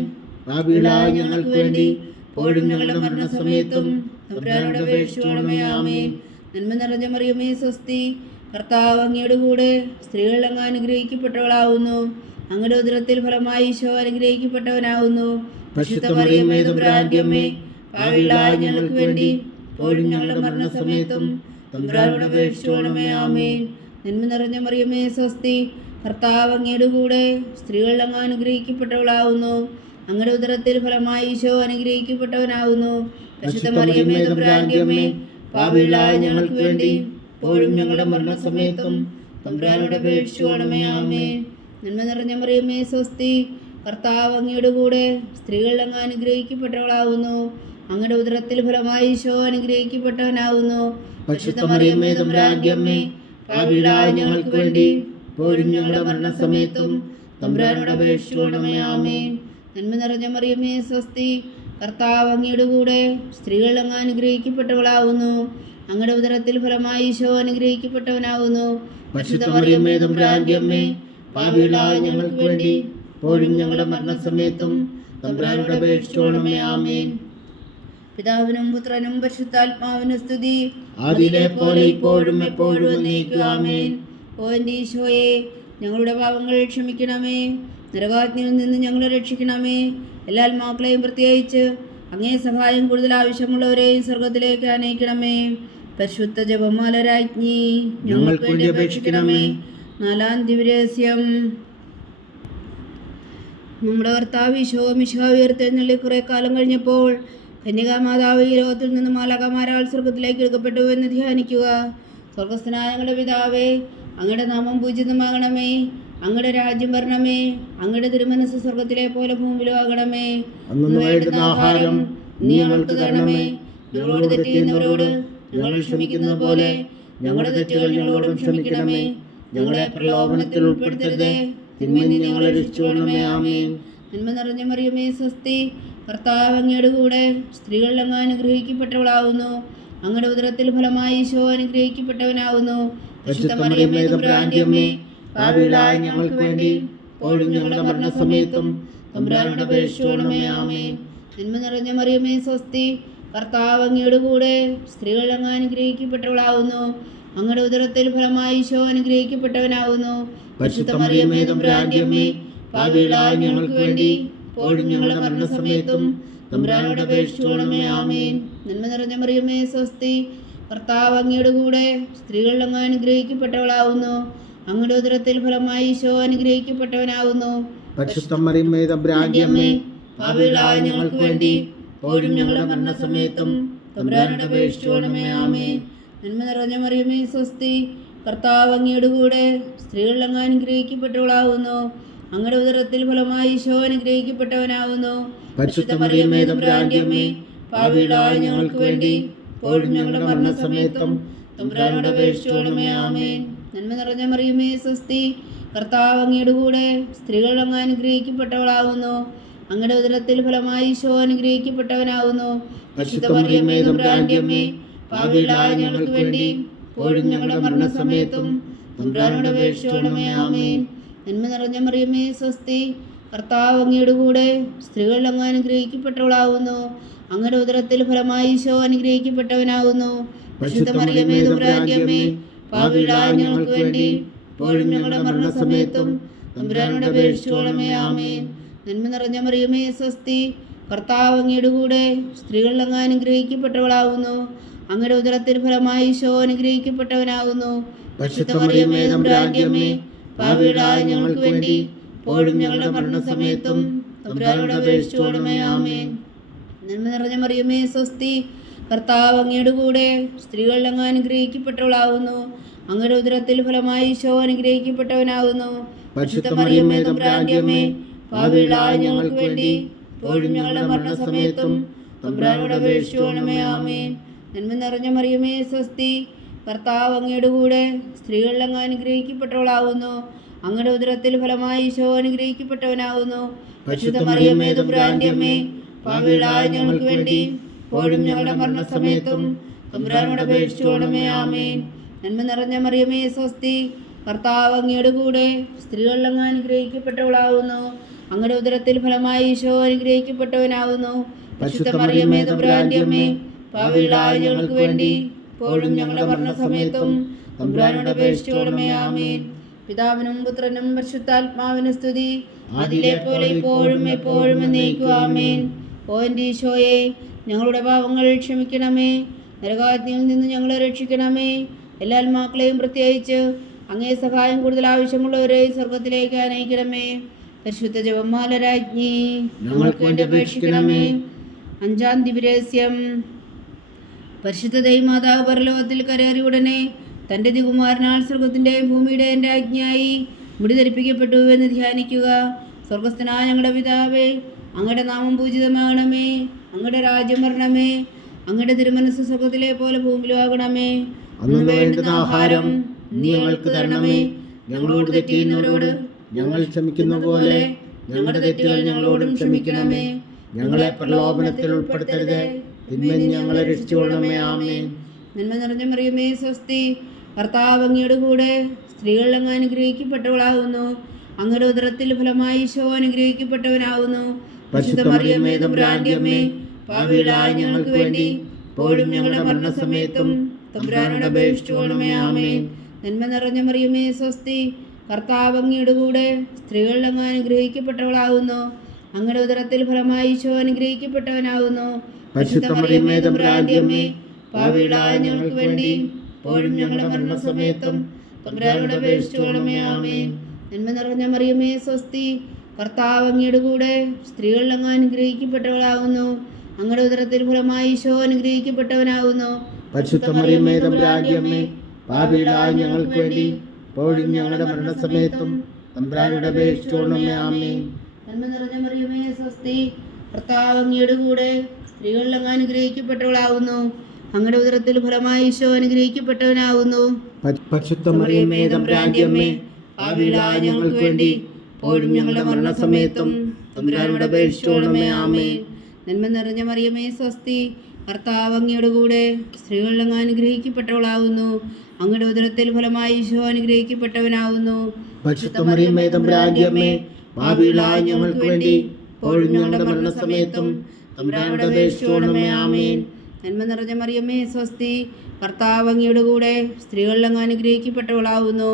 പാപികളായ ഞങ്ങൾക്ക് വേണ്ടി ഇപ്പോഴും ഞങ്ങളുടെ മരണസമയത്തും തമ്പുരാനോട് അപേക്ഷിച്ചുകൊള്ളണമേ. ആമേൻ. നന്മ നിറഞ്ഞ മറിയമേ സ്വസ്തി, കർത്താവ് അങ്ങയുടെ കൂടെ സ്ത്രീകളിൽ അങ്ങ് അനുഗ്രഹിക്കപ്പെട്ടവളാകുന്നു. അങ്ങയുടെ ഉദരത്തിൽ ഫലമായി ഈശോ അനുഗ്രഹിക്കപ്പെട്ടവനാകുന്നു. പരിശുദ്ധ മറിയമേ തമ്പുരാന്റെ അമ്മേ, പാപികളായ ഞങ്ങൾക്ക് വേണ്ടി ഇപ്പോഴും ഞങ്ങളുടെ മരണസമയത്തും തമ്പുരാനോട് അപേക്ഷിച്ചുകൊള്ളണമേ. ആമേൻ. നന്മ നിറഞ്ഞ മറിയമേ സ്വസ്തി, കർത്താവ് അങ്ങയുടെ കൂടെ സ്ത്രീകളിൽ അങ്ങ് അനുഗ്രഹിക്കപ്പെട്ടവളാകുന്നു. അങ്ങയുടെ ഉദരത്തിൽ ഫലമായി ഈശോ അനുഗ്രഹിക്കപ്പെട്ടവനാകുന്നു. പരിശുദ്ധ മറിയമേ തമ്പുരാന്റെ അമ്മേ, പാപികളായ ഞങ്ങൾക്ക് വേണ്ടി ഇപ്പോഴും ഞങ്ങളുടെ മരണസമയത്തും തമ്പുരാനോട് അപേക്ഷിച്ചുകൊള്ളണമേ. ആമേൻ. നന്മ നിറഞ്ഞ മറിയമേ സ്വസ്തി, കർത്താവ് അങ്ങയുടെ കൂടെ സ്ത്രീകളിൽ അങ്ങ് അനുഗ്രഹിക്കപ്പെട്ടവളാകുന്നു. അങ്ങയുടെ ഉദരത്തിൽ ഫലമായി ഈശോ അനുഗ്രഹിക്കപ്പെട്ടവനാകുന്നു. പരിശുദ്ധ മറിയമേ തമ്പുരാന്റെ അമ്മേ, പാപികളായ ഞങ്ങൾക്ക് വേണ്ടി ഇപ്പോഴും ഞങ്ങളുടെ മരണസമയത്തും തമ്പുരാനോട് അപേക്ഷിച്ചുകൊള്ളണമേ. ആമേൻ. നന്മ നിറഞ്ഞ മറിയമേ സ്വസ്തി, കർത്താവ് അങ്ങയുടെ കൂടെ സ്ത്രീകളിൽ അങ്ങ് അനുഗ്രഹിക്കപ്പെട്ടവളാകുന്നു. അങ്ങയുടെ ഉദരത്തിൽ ഫലമായി ഈശോ അനുഗ്രഹിക്കപ്പെട്ടവനാകുന്നു. പരിശുദ്ധ മറിയമേ തമ്പുരാന്റെ അമ്മേ, പാപികളായ ഞങ്ങൾക്ക് വേണ്ടി ഇപ്പോഴും ഞങ്ങളുടെ മരണസമയത്തും തമ്പുരാനോട് അപേക്ഷിച്ചുകൊള്ളണമേ. ആമേൻ. പിതാവിനും പുത്രനും പരിശുദ്ധാത്മാവിനും സ്തുതി, ആദിയിലെ പോലെ ഇപ്പോഴും എപ്പോഴും എന്നേക്കും. ആമേൻ. ഓ എൻ്റെ ഈശോയെ, ഞങ്ങളുടെ പാപങ്ങൾ ക്ഷമിക്കണമേ, നരകാഗ്നിയിൽ നിന്ന് ഞങ്ങളെ രക്ഷിക്കണമേ. എല്ലാ ആത്മാക്കളെയും പ്രത്യേകിച്ച് അങ്ങേ സഹായം കൂടുതൽ ആവശ്യമുള്ളവരെയും സ്വർഗത്തിലേക്ക് അനയിക്കണമേ. പരിശുദ്ധ ജപമാല രാജ്ഞി ഞങ്ങൾക്ക് വേണ്ടി അപേക്ഷിക്കണമേ. നാലാം ദിവ്യരഹസ്യം. നമ്മുടെ കർത്താവ് ഈശോ മിശിഹാ ഉയർത്തെഴുന്നള്ളി കുറെ കാലം കഴിഞ്ഞപ്പോൾ കന്യകാമാതാവ് ഈ ലോകത്തിൽ നിന്ന് മാലാഖമാരാൽ സ്വർഗത്തിലേക്ക് എടുക്കപ്പെട്ടു എന്ന് ധ്യാനിക്കുക. സ്വർഗസ്ഥനായ ഞങ്ങളുടെ പിതാവേ, അങ്ങയുടെ നാമം പൂജിതമാകണമേ. അങ്ങയുടെ രാജ്യം വരണമേ. അങ്ങയുടെ തിരുമനസ് സ്വർഗത്തിലെ പോലെ ഭൂമിയിലും ആകണമേ. അന്നു വേണ്ടുന്ന ആഹാരം നീ ഞങ്ങൾക്ക് തരണമേ. ഞങ്ങളോട് തെറ്റ് ചെയ്യുന്നവരോട് ഞങ്ങൾ ക്ഷമിക്കുന്നത് പോലെ ഞങ്ങളുടെ തെറ്റുകൾ ഞങ്ങളോടും ക്ഷമിക്കണമേ. ഞങ്ങളെ പ്രലോഭനത്തിൽ ഉൾപ്പെടുത്തരുതേ, തിന്മയിൽ നിന്ന് ഞങ്ങളെ രക്ഷിച്ചുകൊള്ളണമേ. ആമേൻ. നന്മ നിറഞ്ഞ മറിയമേ, സ്വസ്തി. കർത്താവ് അങ്ങയുടെ കൂടെ സ്ത്രീകളിൽ അങ്ങ് അനുഗ്രഹിക്കപ്പെട്ടവളാവുന്നു. അങ്ങയുടെ ഉദരത്തിൽ ഫലമായി ഈശോ അനുഗ്രഹിക്കപ്പെട്ടവനാവുന്നു. പരിശുദ്ധ മറിയമേ, തമ്പുരാന്റെ അമ്മേ, പാപികളായ ഞങ്ങൾക്ക് വേണ്ടി ഇപ്പോഴും ഞങ്ങളുടെ മരണസമയത്തും തമ്പുരാനോട് അപേക്ഷിച്ചുകൊള്ളണമേ. ആമേൻ. നന്മ നിറഞ്ഞ മറിയമേ, സ്വസ്തി. കർത്താവ് അങ്ങയുടെ കൂടെ സ്ത്രീകളിൽ അങ്ങ് അനുഗ്രഹിക്കപ്പെട്ടവളാവുന്നു. അങ്ങയുടെ ഉദരത്തിൽ ഫലമായി ഈശോ അനുഗ്രഹിക്കപ്പെട്ടവനാവുന്നു. പരിശുദ്ധ മറിയമേ, തമ്പുരാന്റെ അമ്മേ, പാപികളായ ഞങ്ങൾക്ക് വേണ്ടി ഇപ്പോഴും ഞങ്ങളുടെ മരണസമയത്തും തമ്പുരാനോട് അപേക്ഷിച്ചുകൊള്ളണമേ. ആമേൻ. നന്മ നിറഞ്ഞ മറിയമേ, സ്വസ്തി. കർത്താവ് അങ്ങയുടെ കൂടെ സ്ത്രീകളിൽ അങ്ങ് അനുഗ്രഹിക്കപ്പെട്ടവളാവുന്നു. അങ്ങയുടെ ഉദരത്തിൽ ഫലമായി ഈശോ അനുഗ്രഹിക്കപ്പെട്ടവനാവുന്നു. പരിശുദ്ധ മറിയമേ, തമ്പുരാന്റെ അമ്മേ, പാപികളായ ഞങ്ങൾക്ക് വേണ്ടി ഇപ്പോഴും ഞങ്ങളുടെ മരണസമയത്തും തമ്പുരാനോട് അപേക്ഷിച്ചുകൊള്ളണമേ. ആമേൻ. നന്മ നിറഞ്ഞ മറിയമേ, സ്വസ്തി. കർത്താവ് അങ്ങയുടെ കൂടെ സ്ത്രീകളിൽ അങ്ങ് അനുഗ്രഹിക്കപ്പെട്ടവളാവുന്നു. അങ്ങയുടെ ഉദരത്തിൽ ഫലമായി ഈശോ അനുഗ്രഹിക്കപ്പെട്ടവനാവുന്നു. പരിശുദ്ധ മറിയമേ, തമ്പുരാന്റെ അമ്മേ, പാപികളായ ഞങ്ങൾക്ക് വേണ്ടി ഇപ്പോഴും ഞങ്ങളുടെ മരണസമയത്തും തമ്പുരാനോട് അപേക്ഷിച്ചുകൊള്ളണമേ. ആമേൻ. നന്മ നിറഞ്ഞ മറിയമേ, സ്വസ്തി. കർത്താവ് അങ്ങയുടെ കൂടെ സ്ത്രീകളിൽ അങ്ങ് അനുഗ്രഹിക്കപ്പെട്ടവളാവുന്നു. അങ്ങയുടെ ഉദരത്തിൽ ഫലമായി ഈശോ അനുഗ്രഹിക്കപ്പെട്ടവനാവുന്നു. പരിശുദ്ധ മറിയമേ, തമ്പുരാന്റെ അമ്മേ, പാപികളായ ഞങ്ങൾക്ക് വേണ്ടി ഇപ്പോഴും ഞങ്ങളുടെ മരണസമയത്തും തമ്പുരാനോട് അപേക്ഷിച്ചുകൊള്ളണമേ. ആമേൻ. നന്മ നിറഞ്ഞ മറിയമേ, സ്വസ്തി. കർത്താവ് അങ്ങയുടെ കൂടെ സ്ത്രീകളിൽ അങ്ങ് അനുഗ്രഹിക്കപ്പെട്ടവളാവുന്നു. അങ്ങയുടെ ഉദരത്തിൽ ഫലമായി ഈശോ അനുഗ്രഹിക്കപ്പെട്ടവനാകുന്നു. പരിശുദ്ധ മറിയമേ, തമ്പുരാന്റെ അമ്മേ, പാപികളായ ഞങ്ങൾക്ക് വേണ്ടി ഇപ്പോഴും ഞങ്ങളുടെ മരണസമയത്തും തമ്പുരാനോട് അപേക്ഷിച്ചുകൊള്ളണമേ. ആമേൻ. നന്മ നിറഞ്ഞ മറിയമേ, സ്വസ്തി. കർത്താവ് അങ്ങയുടെ കൂടെ സ്ത്രീകളിൽ അങ്ങ് അനുഗ്രഹിക്കപ്പെട്ടവളാവുന്നു. അങ്ങയുടെ ഉദരത്തിൽ ഫലമായി ഈശോ അനുഗ്രഹിക്കപ്പെട്ടവനാകുന്നു. പരിശുദ്ധ മറിയമേ, തമ്പുരാന്റെ അമ്മേ, പാപികളായ ഞങ്ങൾക്ക് വേണ്ടി ഇപ്പോഴും ഞങ്ങളുടെ മരണസമയത്തും തമ്പുരാനോട് അപേക്ഷിച്ചുകൊള്ളണമേ. ആമേൻ. നന്മ നിറഞ്ഞ മറിയമേ, സ്വസ്തി. കർത്താവ് അങ്ങയുടെ കൂടെ സ്ത്രീകളിൽ അങ്ങ് അനുഗ്രഹിക്കപ്പെട്ടവളാവുന്നു. അങ്ങയുടെ ഉദരത്തിൽ ഫലമായി ഈശോ അനുഗ്രഹിക്കപ്പെട്ടവനാകുന്നു. പരിശുദ്ധ മറിയമേ, തമ്പുരാന്റെ അമ്മേ, പാപികളായ ഞങ്ങൾക്ക് വേണ്ടി ഇപ്പോഴും ഞങ്ങളുടെ മരണസമയത്തും തമ്പുരാനോട് അപേക്ഷിച്ചുകൊള്ളണമേ. ആമേൻ. നന്മ നിറഞ്ഞ മറിയമേ, സ്വസ്തി. കർത്താവ് അങ്ങയുടെ കൂടെ സ്ത്രീകളിൽ അങ്ങ് അനുഗ്രഹിക്കപ്പെട്ടവളാവുന്നു. അങ്ങയുടെ ഉദരത്തിൽ ഫലമായി ഈശോ അനുഗ്രഹിക്കപ്പെട്ടവനാകുന്നു. പരിശുദ്ധ മറിയമേ, തമ്പുരാന്റെ അമ്മേ, പാപികളായ ഞങ്ങൾക്ക് വേണ്ടി ഇപ്പോഴും ഞങ്ങളുടെ മരണസമയത്തും തമ്പുരാനോട് അപേക്ഷിച്ചുകൊള്ളണമേ. ആമേൻ. നന്മ നിറഞ്ഞ മറിയമേ, സ്വസ്തി. കർത്താവ് അങ്ങയുടെ കൂടെ സ്ത്രീകളിൽ അങ്ങ് അനുഗ്രഹിക്കപ്പെട്ടവളാവുന്നു. അങ്ങയുടെ ഉദരത്തിൽ ഫലമായി ഈശോ അനുഗ്രഹിക്കപ്പെട്ടവനാകുന്നു. പരിശുദ്ധ മറിയമേ, തമ്പുരാന്റെ അമ്മേ, പാപികളായ ഞങ്ങൾക്ക് വേണ്ടി ഇപ്പോഴും ഞങ്ങളുടെ മരണസമയത്തും തമ്പുരാനോട് അപേക്ഷിച്ചുകൊള്ളണമേ. ആമേൻ. പിതാവിനും പുത്രനും പരിശുദ്ധാത്മാവിനും സ്തുതി. അതിലെ പോലെ ഇപ്പോഴും എപ്പോഴും എന്നേക്കും. ആമേൻ. ഓ എൻ്റെ ഈശോയെ, ഞങ്ങളുടെ പാപങ്ങൾ ക്ഷമിക്കണമേ. നരകാഗ്നിയിൽ നിന്ന് ഞങ്ങളെ രക്ഷിക്കണമേ. എല്ലാ ആത്മാക്കളെയും പ്രത്യേകിച്ച് അങ്ങേ സഹായം കൂടുതൽ ആവശ്യമുള്ളവരെ സ്വർഗത്തിലേക്ക് അനയിക്കണമേ. പരിശുദ്ധ ജപമാല രാജ്ഞി ഞങ്ങൾക്ക് വേണ്ടി അപേക്ഷിക്കണമേ. അഞ്ചാം ദിവ്യരഹസ്യം. പരിശുദ്ധ ദൈവമാതാവ് പരലോകത്തിൽ കരേറി ഉടനെ തൻ്റെ തികുമാരനാൽ സ്വർഗത്തിൻ്റെയും ഭൂമിയുടെയും രാജ്ഞിയായി മുടി ധരിപ്പിക്കപ്പെട്ടു എന്ന് ധ്യാനിക്കുക. സ്വർഗസ്ഥനായ ഞങ്ങളുടെ പിതാവേ, അങ്ങയുടെ നാമം പൂജിതമാകണമേ. അങ്ങയുടെ രാജ്യം വരണമേ. അങ്ങയുടെ തിരുമനസ് സ്വർഗത്തിലെ പോലെ ഭൂമിയിലും ആകണമേ. അന്ന് വേണ്ടുന്ന ആഹാരം നീ ഞങ്ങൾക്ക് തരണമേ. ഞങ്ങളോട് തെറ്റ് ചെയ്യുന്നവരോട് ഞങ്ങൾ ക്ഷമിക്കുന്ന പോലെ ഞങ്ങളുടെ തെറ്റുകൾ ഞങ്ങളോടും ക്ഷമിക്കണമേ. ഞങ്ങളെ പ്രലോഭനത്തിൽ ഉൾപ്പെടുത്തരുതേ, തിന്മയിൽ നിന്ന് ഞങ്ങളെ രക്ഷിച്ചുകൊള്ളണമേ. ആമേൻ. നന്മ നിറഞ്ഞ മറിയമേ, സ്വസ്തി. കർത്താവ് അങ്ങയുടെ കൂടെ സ്ത്രീകളിൽ അങ്ങ് അനുഗ്രഹിക്കപ്പെട്ടവളാകുന്നു. അങ്ങയുടെ ഉദരത്തിൽ ഫലമായി ഈശോ അനുഗ്രഹിക്കപ്പെട്ടവനാകുന്നു. പരിശുദ്ധ മറിയമേ, തമ്പുരാന്റെ അമ്മേ, പാപികളായ ഞങ്ങൾക്ക് വേണ്ടി ഇപ്പോഴും ഞങ്ങളുടെ മരണസമയത്തും തമ്പുരാനോട് അപേക്ഷിച്ചുകൊള്ളണമേ. ആമേൻ. നന്മ നിറഞ്ഞ മറിയമേ, സ്വസ്തി. കർത്താവ് അങ്ങയുടെ കൂടെ സ്ത്രീകളിൽ അങ്ങ് അനുഗ്രഹിക്കപ്പെട്ടവളാകുന്നു. അങ്ങയുടെ ഉദരത്തിൽ ഫലമായി ഈശോ അനുഗ്രഹിക്കപ്പെട്ടവനാകുന്നു. പരിശുദ്ധ മറിയമേ തമ്പുരാന്റെ അമ്മേ, പാപികളായ ഞങ്ങൾക്ക് വേണ്ടി ഇപ്പോഴും ഞങ്ങളുടെ മരണസമയത്തും തമ്പുരാനോട് അപേക്ഷിച്ചുകൊള്ളണമേ. ആമേൻ. നന്മ നിറഞ്ഞ മറിയമേ സ്വസ്തി, കർത്താവ് അങ്ങയുടെ കൂടെ സ്ത്രീകളിൽ അങ്ങ് അനുഗ്രഹിക്കപ്പെട്ടവളാകുന്നു. അങ്ങയുടെ ഉദരത്തിൽ ഫലമായി ഈശോ അനുഗ്രഹിക്കപ്പെട്ടവനാകുന്നു. പരിശുദ്ധ മറിയമേ തമ്പുരാന്റെ അമ്മേ, പാപികളായ ഞങ്ങൾക്ക് വേണ്ടി ഇപ്പോഴും ഞങ്ങളുടെ മരണസമയത്തും തമ്പുരാനോട് അപേക്ഷിച്ചുകൊള്ളണമേ. ആമേൻ. നന്മ നിറഞ്ഞ മറിയമേ സ്വസ്തി, കർത്താവ് അങ്ങയുടെ കൂടെ സ്ത്രീകളിൽ അങ്ങ് അനുഗ്രഹിക്കപ്പെട്ടവളാകുന്നു. അങ്ങയുടെ ഉദരത്തിൽ ഫലമായി ഈശോ അനുഗ്രഹിക്കപ്പെട്ടവനാകുന്നു. പരിശുദ്ധ മറിയമേ തമ്പുരാന്റെ അമ്മേ, പാപികളായ ഞങ്ങൾക്ക് വേണ്ടി ഇപ്പോഴും ഞങ്ങളുടെ മരണസമയത്തും തമ്പുരാനോട് അപേക്ഷിച്ചുകൊള്ളണമേ. ആമേൻ. നന്മ നിറഞ്ഞ മറിയമേ സ്വസ്തി, കർത്താവ് അങ്ങയുടെ കൂടെ സ്ത്രീകളിൽ അങ്ങ് അനുഗ്രഹിക്കപ്പെട്ടവളാകുന്നു. അങ്ങയുടെ ഉദരത്തിൽ ഫലമായി ഈശോ അനുഗ്രഹിക്കപ്പെട്ടവനാകുന്നു. പരിശുദ്ധ മറിയമേ തമ്പുരാന്റെ അമ്മേ, പാപികളായ ഞങ്ങൾക്ക് വേണ്ടി ഇപ്പോഴും ഞങ്ങളുടെ മരണസമയത്തും തമ്പുരാനോട് അപേക്ഷിച്ചുകൊള്ളണമേ. ആമേൻ. നന്മ നിറഞ്ഞ മറിയമേ സ്വസ്തി, കർത്താവ് അങ്ങയുടെ കൂടെ സ്ത്രീകളിൽ അങ്ങ് അനുഗ്രഹിക്കപ്പെട്ടവളാകുന്നു.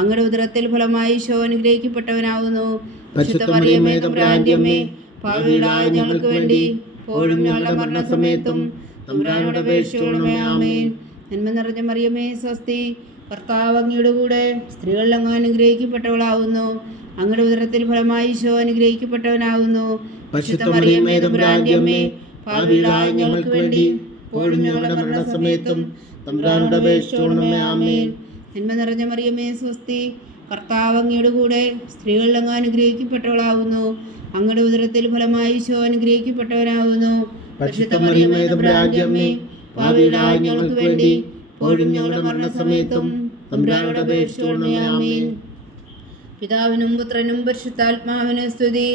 അങ്ങയുടെ ഉദരത്തിൽ ഫലമായി ഈശോ അനുഗ്രഹിക്കപ്പെട്ടവനാകുന്നു. പരിശുദ്ധ മറിയമേ തമ്പുരാന്റെ അമ്മേ, പാപികളായ ഞങ്ങൾക്ക് വേണ്ടി ഇപ്പോഴും ഞങ്ങളുടെ മരണസമയത്തും തമ്പുരാനോട് അപേക്ഷിച്ചുകൊള്ളണമേ. ആമേൻ. നന്മ നിറഞ്ഞ മറിയമേ സ്വസ്തി, കർത്താവ് അങ്ങയുടെ കൂടെ സ്ത്രീകളിൽ അങ്ങ് അനുഗ്രഹിക്കപ്പെട്ടവളാകുന്നു. അങ്ങയുടെ ഉദരത്തിൽ ഫലമായി ഈശോ അനുഗ്രഹിക്കപ്പെട്ടവനാകുന്നു. പരിശുദ്ധ മറിയമേ തമ്പുരാന്റെ അമ്മേ, പാപികളായ ഞങ്ങൾക്ക് വേണ്ടി ഇപ്പോഴും ഞങ്ങളുടെ മരണസമയത്തും തമ്പുരാനോട് അപേക്ഷിച്ചുകൊള്ളണമേ. ആമേൻ. നന്മ നിറഞ്ഞ മറിയമേ സ്വസ്തി, കർത്താവ് അങ്ങയുടെ കൂടെ സ്ത്രീകളിൽ അങ്ങ് അനുഗ്രഹിക്കപ്പെട്ടവളാകുന്നു. അങ്ങയുടെ ഉദരത്തിൽ ഫലമായി ഈശോ അനുഗ്രഹിക്കപ്പെട്ടവനാകുന്നു. പരിശുദ്ധ മറിയമേ തമ്പുരാന്റെ അമ്മേ, പാപികളായ ഞങ്ങൾക്ക് വേണ്ടി ഇപ്പോഴും ഞങ്ങളുടെ മരണസമയത്തും തമ്പുരാനോട് അപേക്ഷിച്ചുകൊള്ളണമേ. ആമേൻ. പിതാവിനും പുത്രനും പരിശുദ്ധാത്മാവിനും സ്തുതി,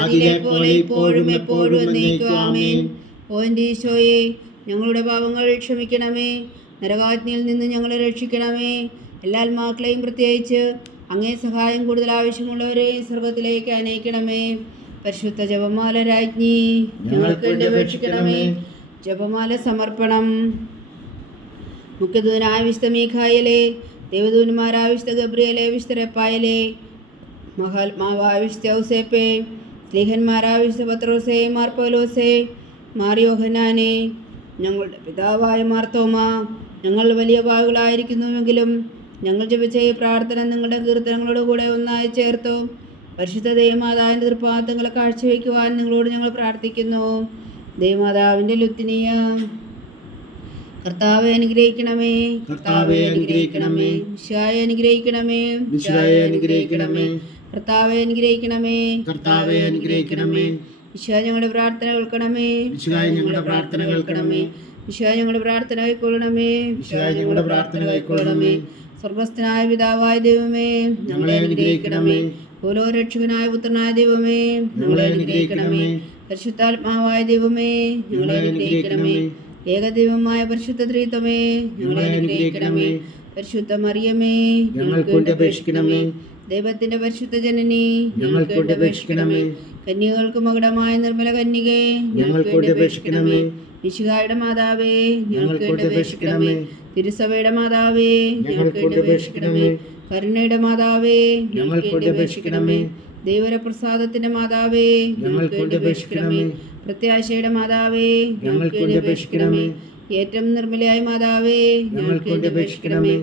അതിലെ പോലെ ഇപ്പോഴും എപ്പോഴും എന്നേക്കും. ആമേൻ. ഓ എൻ്റെ ഈശോയെ, ഞങ്ങളുടെ പാപങ്ങൾ ക്ഷമിക്കണമേ. നരകാഗ്നിയിൽ നിന്ന് ഞങ്ങളെ രക്ഷിക്കണമേ. എല്ലാ ആത്മാക്കളെയും പ്രത്യേകിച്ച് അങ്ങേ സഹായം കൂടുതൽ ആവശ്യമുള്ളവരെ സ്വർഗത്തിലേക്ക് അനയിക്കണമേ. പരിശുദ്ധ ജപമാല രാജ്ഞി, ഞങ്ങൾക്ക് വേണ്ടി അപേക്ഷിക്കണമേ. ജപമാല സമർപ്പണം. മുഖ്യദൂതനായ വിശുദ്ധ മീഖായേലേ, ദേവദൂതന്മാരായ വിശുദ്ധ ഗബ്രിയേലേ, വിശുദ്ധ റഫായേലേ, മഹാത്മാവായ വിശുദ്ധ ഔസേപ്പേ, സ്ലീഹന്മാരായ വിശുദ്ധ പത്രോസേ, മാർ പൗലോസേ, മാർ യോഹന്നാനേ, ഞങ്ങളുടെ പിതാവായ മാർത്തോമ, ഞങ്ങൾ വലിയ പാപികളായിരിക്കുന്നുവെങ്കിലും ഞങ്ങൾ ജപിച്ച ഈ പ്രാർത്ഥന നിങ്ങളുടെ കീർത്തനങ്ങളോട് കൂടെ ഒന്നായി ചേർത്തു പരിശുദ്ധ ദൈവമാതാവിൻ്റെ തൃപ്പാദങ്ങളെ കാഴ്ചവെക്കുവാൻ നിങ്ങളോട് ഞങ്ങൾ പ്രാർത്ഥിക്കുന്നു. ദൈവമാതാവിൻ്റെ ലുത്തിനിയ, കർത്താവെ അനുഗ്രഹിക്കണമേ. കർത്താവെ അനുഗ്രഹിക്കണമേ. മിശിഹായെ അനുഗ്രഹിക്കണമേ. മിശിഹായെ അനുഗ്രഹിക്കണമേ. കർത്താവെ അനുഗ്രഹിക്കണമേ. കർത്താവെ അനുഗ്രഹിക്കണമേ. മിശിഹാ ഞങ്ങളുടെ പ്രാർത്ഥന കേൾക്കണമേ. മിശിഹായെ ഞങ്ങളുടെ പ്രാർത്ഥന കേൾക്കണമേ. മിശിഹാ ഞങ്ങളുടെ പ്രാർത്ഥന കൈക്കൊള്ളണമേ. മിശിഹായെ ഞങ്ങളുടെ പ്രാർത്ഥന കൈക്കൊള്ളണമേ. സ്വർഗസ്ഥനായ പിതാവായ ദൈവമേ, ഞങ്ങളെ അനുഗ്രഹിക്കണമേ. ഓരോ രക്ഷകനായ പുത്രനായ ദൈവമേ, ഞങ്ങളെ അനുഗ്രഹിക്കണമേ. പരിശുദ്ധാത്മാവായ ദൈവമേ, ഞങ്ങളെ അനുഗ്രഹിക്കണമേ. ഏകദൈവമായ പരിശുദ്ധ ത്രിത്വമേ, ഞങ്ങളെ അനുഗ്രഹിക്കണമേ. പരിശുദ്ധ മറിയമേ, ഞങ്ങൾക്ക് വേണ്ടി അപേക്ഷിക്കണമേ. ദൈവത്തിന്റെ പരിശുദ്ധ ജനനി, ഞങ്ങൾക്ക് വേണ്ടി അപേക്ഷിക്കണമേ. കന്യകൾക്ക് മകുടമായ നിർമ്മല കന്യകേ, ഞങ്ങൾക്ക് വേണ്ടി അപേക്ഷിക്കണമേ. മിശിഹായുടെ മാതാവേ, ഞങ്ങൾക്ക് വേണ്ടി അപേക്ഷിക്കണമേ. തിരുസഭയുടെ മാതാവേ, ഞങ്ങൾക്ക് വേണ്ടി അപേക്ഷിക്കണമേ. കരുണയുടെ മാതാവേ, ഞങ്ങൾക്ക് വേണ്ടി അപേക്ഷിക്കണമേ. ദൈവപ്രസാദത്തിന്റെ മാതാവേ, ഞങ്ങൾക്ക് വേണ്ടി അപേക്ഷിക്കണമേ. പ്രത്യാശയുടെ മാതാവേ, ഞങ്ങൾക്ക് വേണ്ടി അപേക്ഷിക്കണമേ. ഏറ്റവും നിർമ്മലയായ മാതാവേ, ഞങ്ങൾക്ക് വേണ്ടി അപേക്ഷിക്കണമേ.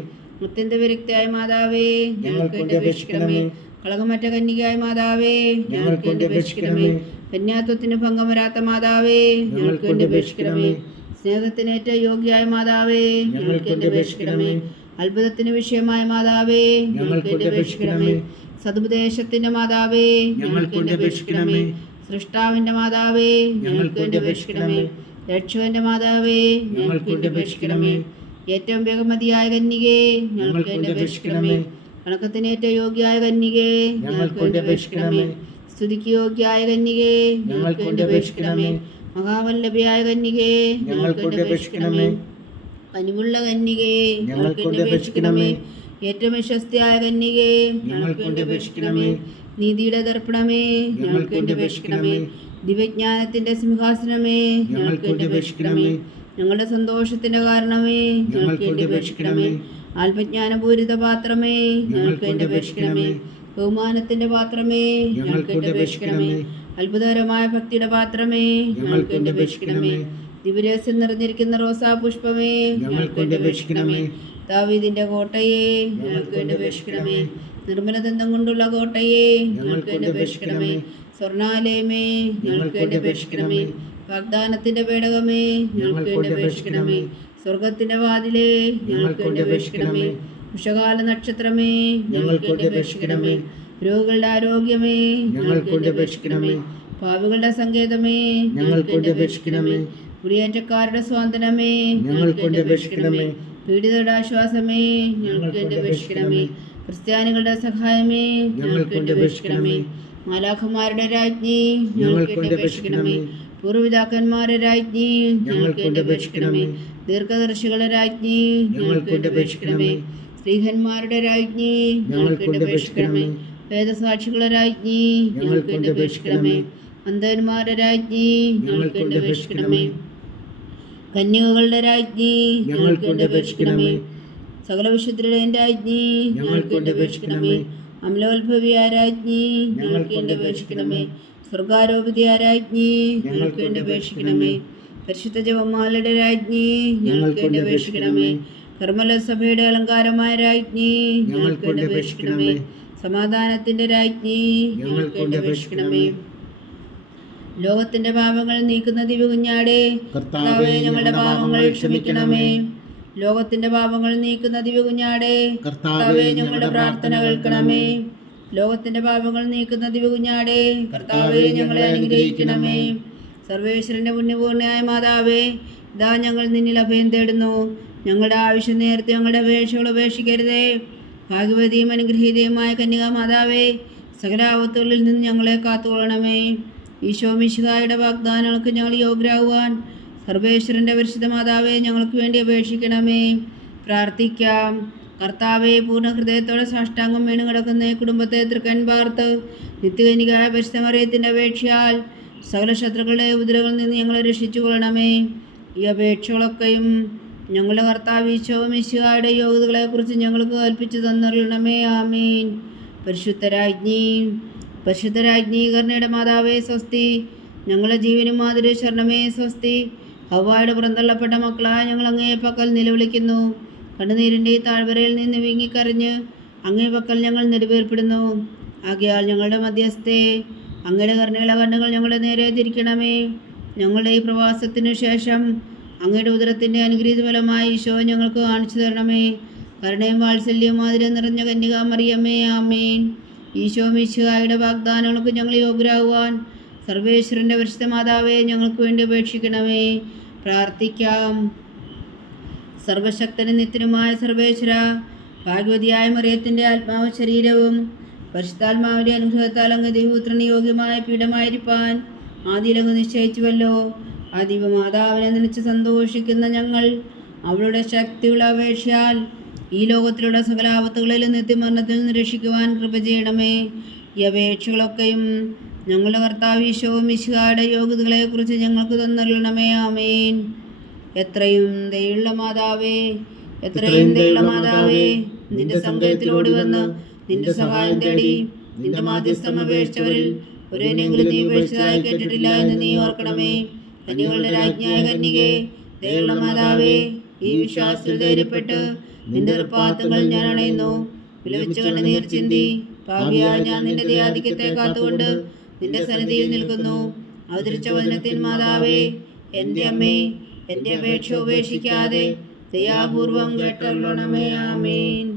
അത്യന്ത വിരക്തിയായ മാതാവേ, ഞങ്ങൾക്ക് വേണ്ടി അപേക്ഷിക്കണമേ. കളകമറ്റ കന്യകയായ മാതാവേ, ഞങ്ങൾക്ക് വേണ്ടി അപേക്ഷിക്കണമേ. കന്യാത്വത്തിന് ഭംഗം വരാത്ത മാതാവേ, ഞങ്ങൾക്ക് വേണ്ടി അപേക്ഷിക്കണമേ. സ്നേഹത്തിനേറ്റ യോഗ്യയായ മാതാവേ, ഞങ്ങൾക്ക് വേണ്ടി അപേക്ഷിക്കണമേ. അത്ഭുതത്തിന് വിഷയമായ മാതാവേ, ഞങ്ങൾക്ക് വേണ്ടി അപേക്ഷിക്കണമേ. സതുപദേശത്തിന്റെ മാതാവേ, ഞങ്ങൾക്ക് വേണ്ടി അപേക്ഷിക്കണമേ. സൃഷ്ടാവിന്റെ മാതാവേ, ഞങ്ങൾക്ക് വേണ്ടി അപേക്ഷിക്കണമേ. രക്ഷകന്റെ മാതാവേ, ഞങ്ങൾക്ക് വേണ്ടി അപേക്ഷിക്കണമേ. ഏറ്റവും ബഹുമതിയായ കന്യകേ, ഞങ്ങൾക്ക് വേണ്ടി അപേക്ഷിക്കണമേ. വണക്കത്തിനേറ്റ യോഗ്യയായ കന്യകേ, ഞങ്ങൾക്ക് വേണ്ടി അപേക്ഷിക്കണമേ. സ്തുതിക്ക് യോഗ്യയായ കന്യകേ, ഞങ്ങൾക്ക് വേണ്ടി അപേക്ഷിക്കണമേ. മഹാവല്ലഭയായ കന്യകേ, ഞങ്ങൾക്ക് വേണ്ടി അപേക്ഷിക്കണമേ. കനിവുള്ള കന്യകേ, ഞങ്ങൾക്ക് വേണ്ടി അപേക്ഷിക്കണമേ. ഏറ്റവും വിശ്വസ്തയായ കന്യകേ, ഞങ്ങൾക്ക് വേണ്ടി അപേക്ഷിക്കണമേ. നീതിയുടെ ദർപ്പണമേ, ഞങ്ങൾക്ക് വേണ്ടി അപേക്ഷിക്കണമേ. ദിവ്യജ്ഞാനത്തിന്റെ സിംഹാസനമേ, ഞങ്ങൾക്ക് വേണ്ടി അപേക്ഷിക്കണമേ. ഞങ്ങളുടെ സന്തോഷത്തിന്റെ കാരണമേ, ഞങ്ങൾക്ക് വേണ്ടി അപേക്ഷിക്കണമേ. ആത്മജ്ഞാനപൂരിത പാത്രമേ ഞങ്ങൾക്ക് വേണ്ടി അപേക്ഷിക്കണമേ. ബഹുമാനത്തിന്റെ പാത്രമേ ഞങ്ങൾക്ക് വേണ്ടി അപേക്ഷിക്കണമേ. അത്ഭുതകരമായ ഭക്തിയുടെ പാത്രമേ ഞങ്ങൾക്ക് വേണ്ടി അപേക്ഷിക്കണമേ. ദിവരഹസ്യം നിറഞ്ഞിരിക്കുന്ന റോസാ പുഷ്പമേ ഞങ്ങൾക്ക് വേണ്ടി അപേക്ഷിക്കണമേ. ദാവീദിന്റെ കോട്ടയെ ഞങ്ങൾക്ക് വേണ്ടി അപേക്ഷിക്കണമേ. നിർമ്മലദന്തം കൊണ്ടുള്ള കോട്ടയെ ഞങ്ങൾക്ക് വേണ്ടി അപേക്ഷിക്കണമേ. സ്വർണാലയമേ ഞങ്ങൾക്ക് വേണ്ടി അപേക്ഷിക്കണമേ. വാഗ്ദാനത്തിന്റെ പേടകമേ ഞങ്ങൾക്ക് വേണ്ടി അപേക്ഷിക്കണമേ. സ്വർഗത്തിന്റെ വാതിലേ ഞങ്ങൾക്ക് വേണ്ടി അപേക്ഷിക്കണമേ. ഉഷകാല നക്ഷത്രമേ ഞങ്ങൾക്ക് വേണ്ടി അപേക്ഷിക്കണമേ. രോഗികളുടെ ആരോഗ്യമേ ഞങ്ങൾക്ക് വേണ്ടി അപേക്ഷിക്കണമേ. പാപികളുടെ സങ്കേതമേ ഞങ്ങൾക്ക് വേണ്ടി അപേക്ഷിക്കണമേ. കുടിയേറ്റക്കാരുടെ സ്വാതന്ത്ര്യമേ ഞങ്ങൾക്ക് വേണ്ടി അപേക്ഷിക്കണമേ. പീഡിതരുടെ ആശ്വാസമേ ഞങ്ങൾക്ക് വേണ്ടി അപേക്ഷിക്കണമേ. ക്രിസ്ത്യാനികളുടെ സഹായമേ ഞങ്ങൾക്ക് വേണ്ടി അപേക്ഷിക്കണമേ. മാലാഖമാരുടെ രാജ്ഞി ഞങ്ങൾക്ക് വേണ്ടി അപേക്ഷിക്കണമേ. പൂർവ്വപിതാക്കന്മാരുടെ രാജ്ഞി ഞങ്ങൾക്ക് വേണ്ടി അപേക്ഷിക്കണമേ. ദീർഘദർശികളുടെ രാജ്ഞി ഞങ്ങൾക്ക് വേണ്ടി അപേക്ഷിക്കണമേ. സ്ത്രീഹന്മാരുടെ രാജ്ഞി ഞങ്ങൾക്ക് വേണ്ടി അപേക്ഷിക്കണമേ. വേദസാക്ഷികളുടെ രാജ്ഞി ഞങ്ങൾക്ക് വേണ്ടി അപേക്ഷിക്കണമേ. അന്ധന്മാരുടെ രാജ്ഞി ഞങ്ങൾക്ക് വേണ്ടി അപേക്ഷിക്കണമേ. കന്യകകളുടെ രാജ്ഞി ഞങ്ങൾക്ക് വേണ്ടി അപേക്ഷിക്കണമേ. സകല വിശുദ്ധരുടെയും രാജ്ഞി ഞങ്ങൾക്ക് വേണ്ടി അപേക്ഷിക്കണമേ. അമലോത്ഭവിയായ രാജ്ഞി ഞങ്ങൾക്ക് വേണ്ടി അപേക്ഷിക്കണമേ. സ്വർഗാരോപിതയായ രാജ്ഞി ഞങ്ങൾക്ക് വേണ്ടി അപേക്ഷിക്കണമേ. പരിശുദ്ധ ജപമാലയുടെ രാജ്ഞി ഞങ്ങൾക്ക് വേണ്ടി അപേക്ഷിക്കണമേ. കർമ്മല സഭയുടെ അലങ്കാരമായ രാജ്ഞി ഞങ്ങൾക്ക് വേണ്ടി അപേക്ഷിക്കണമേ. സമാധാനത്തിന്റെ രാജ്ഞി ഞങ്ങൾക്ക് വേണ്ടി അപേക്ഷിക്കണമേ. ലോകത്തിന്റെ പാപങ്ങൾ നീക്കുന്ന ദിവ്യകുഞ്ഞാടേ കർത്താവേ ഞങ്ങളുടെ പാപങ്ങൾ ക്ഷമിക്കണമേ. ലോകത്തിന്റെ പാപങ്ങൾ നീക്കുന്ന ദിവ്യകുഞ്ഞാടേ കർത്താവേ ഞങ്ങളുടെ പ്രാർത്ഥന കേൾക്കണമേ. ലോകത്തിന്റെ പാപങ്ങൾ നീക്കുന്ന ദിവ്യകുഞ്ഞാടേ കർത്താവേ ഞങ്ങളെ അനുഗ്രഹിക്കണമേ. സർവേശ്വരന്റെ പുണ്യപൂർണ്ണയായ മാതാവേ, ഇതാ ഞങ്ങൾ നിന്നിൽ അഭയം തേടുന്നു. ഞങ്ങളുടെ ആവശ്യം നേരത്തെ ഞങ്ങളുടെ അപേക്ഷകൾ ഉപേക്ഷിക്കരുതേ. ഭാഗ്യവതിയും അനുഗ്രഹീതയുമായ കന്യകാ മാതാവേ, സകല ആപത്തുകളിൽ നിന്ന് ഞങ്ങളെ കാത്തുകൊള്ളണമേ. ഈശോ മിശിഹായുടെ വാഗ്ദാനങ്ങൾക്ക് ഞങ്ങൾ യോഗ്യരാകുവാൻ സർവേശ്വരൻ്റെ പരിശുദ്ധ മാതാവേ ഞങ്ങൾക്ക് വേണ്ടി അപേക്ഷിക്കണമേ. പ്രാർത്ഥിക്കാം. കർത്താവെ, പൂർണ്ണ ഹൃദയത്തോടെ സാഷ്ടാംഗം വീണ് കിടക്കുന്ന ഈ കുടുംബത്തെ തൃക്കൻ പാർത്ത് നിത്യകന്യകായ പരിശുദ്ധ മറിയത്തിൻ്റെ അപേക്ഷയാൽ സകല ശത്രുക്കളുടെ ഉപദ്രവങ്ങളിൽ നിന്ന് ഞങ്ങളെ രക്ഷിച്ചു കൊള്ളണമേ. ഈ അപേക്ഷകളൊക്കെയും ഞങ്ങളുടെ കർത്താവ് ഈശോ മിശിഹായുടെ യോഗ്യതകളെക്കുറിച്ച് ഞങ്ങൾക്ക് കൽപ്പിച്ചു തന്നരുളണമേ. ആമീൻ. പരിശുദ്ധരാജ്ഞി കരുണയുടെ മാതാവേ സ്വസ്തി. ഞങ്ങളുടെ ജീവനും മാതിരി ശരണമേ സ്വസ്തി. ഹവ്വായുടെ പുറന്തള്ളപ്പെട്ട മക്കളായ ഞങ്ങൾ അങ്ങേ പക്കൽ നിലവിളിക്കുന്നു. കണ്ണുനീരിൻ്റെ താഴ്വരയിൽ നിന്ന് വീങ്ങിക്കരഞ്ഞ് അങ്ങേ പക്കൽ ഞങ്ങൾ നെടുവേർപ്പെടുന്നു. ആകയാൽ ഞങ്ങളുടെ മധ്യസ്ഥേ, അങ്ങയുടെ കരുണയുള്ള കണ്ണുകൾ ഞങ്ങളുടെ നേരെ തിരിക്കണമേ. ഞങ്ങളുടെ ഈ പ്രവാസത്തിനു ശേഷം അങ്ങയുടെ ഉദരത്തിൻ്റെ അനുഗ്രഹീത ഫലമായി ഈശോ ഞങ്ങൾക്ക് കാണിച്ചു തരണമേ. കരുണയും വാത്സല്യവും മാതിരി നിറഞ്ഞ കന്യകാ മറിയമ്മേ. ആമേൻ. ഈശോ മിശിഹായുടെ വാഗ്ദാനങ്ങൾക്ക് ഞങ്ങൾ യോഗ്യരാകുവാൻ സർവേശ്വരൻ്റെ പരിശുദ്ധ മാതാവേ ഞങ്ങൾക്ക് വേണ്ടി അപേക്ഷിക്കണമേ. പ്രാർത്ഥിക്കാം. സർവശക്തനും നിത്യനുമായ സർവേശ്വര, ഭാഗ്യവതിയായ മറിയത്തിൻ്റെ ആത്മാവ് ശരീരവും പരിശുദ്ധാത്മാവിൻ്റെ അനുഗ്രഹത്താൽ അങ്ങ് ദൈവപുത്രന് യോഗ്യമായ പീഠമായിരിക്കാൻ ആദിയിലങ്ങ് നിശ്ചയിച്ചുവല്ലോ. ആ ദിവമാതാവിനെ നനച്ച് സന്തോഷിക്കുന്ന ഞങ്ങൾ അവളുടെ ശക്തിയുള്ള അപേക്ഷയാൽ ഈ ലോകത്തിലുള്ള സകല ആപത്തുകളിലും നിത്യമരണത്തിൽ നിന്ന് രക്ഷിക്കുവാൻ കൃപ ചെയ്യണമേ. ഈ അപേക്ഷകളൊക്കെയും ഞങ്ങളുടെ കർത്താവ് ഈശോ മിശിഹായുടെ യോഗ്യതകളെക്കുറിച്ച് ഞങ്ങൾക്ക് തന്നരുളണമേ. ആമേൻ. എത്രയും ദയുള്ള മാതാവേ, നിന്റെ സങ്കേതത്തിലോടി വന്ന് നിന്റെ സഹായം തേടി നിന്റെ മാധ്യസ്ഥം അപേക്ഷിച്ചവരിൽ ഒരുവനെങ്കിലും നീ ഉപേക്ഷിച്ചതായി കേട്ടിട്ടില്ല എന്ന് നീ ഓർക്കണമേ. കന്യകളുടെ രാജ്ഞിയായ കന്യകേ, ദയുള്ള മാതാവേ, ഈ വിശ്വാസത്തിൽ ധൈര്യപ്പെട്ട് നിന്റെ പാദങ്ങൾ ഞാൻ അണയുന്നു. വിലപിച്ച് കണ്ണുനീർ ചിന്തി പാപിയായ ഞാൻ നിന്റെ ദയാധിക്യത്തെ കാത്തുകൊണ്ട് നിന്റെ സന്നിധിയിൽ നിൽക്കുന്നു. അവതരിച്ച വചനത്തിൽ മാതാവേ, എൻ്റെ അമ്മേ, എൻ്റെ അപേക്ഷ ഉപേക്ഷിക്കാതെ ദയാപൂർവം കേട്ടരുളണമേ. ആമേൻ.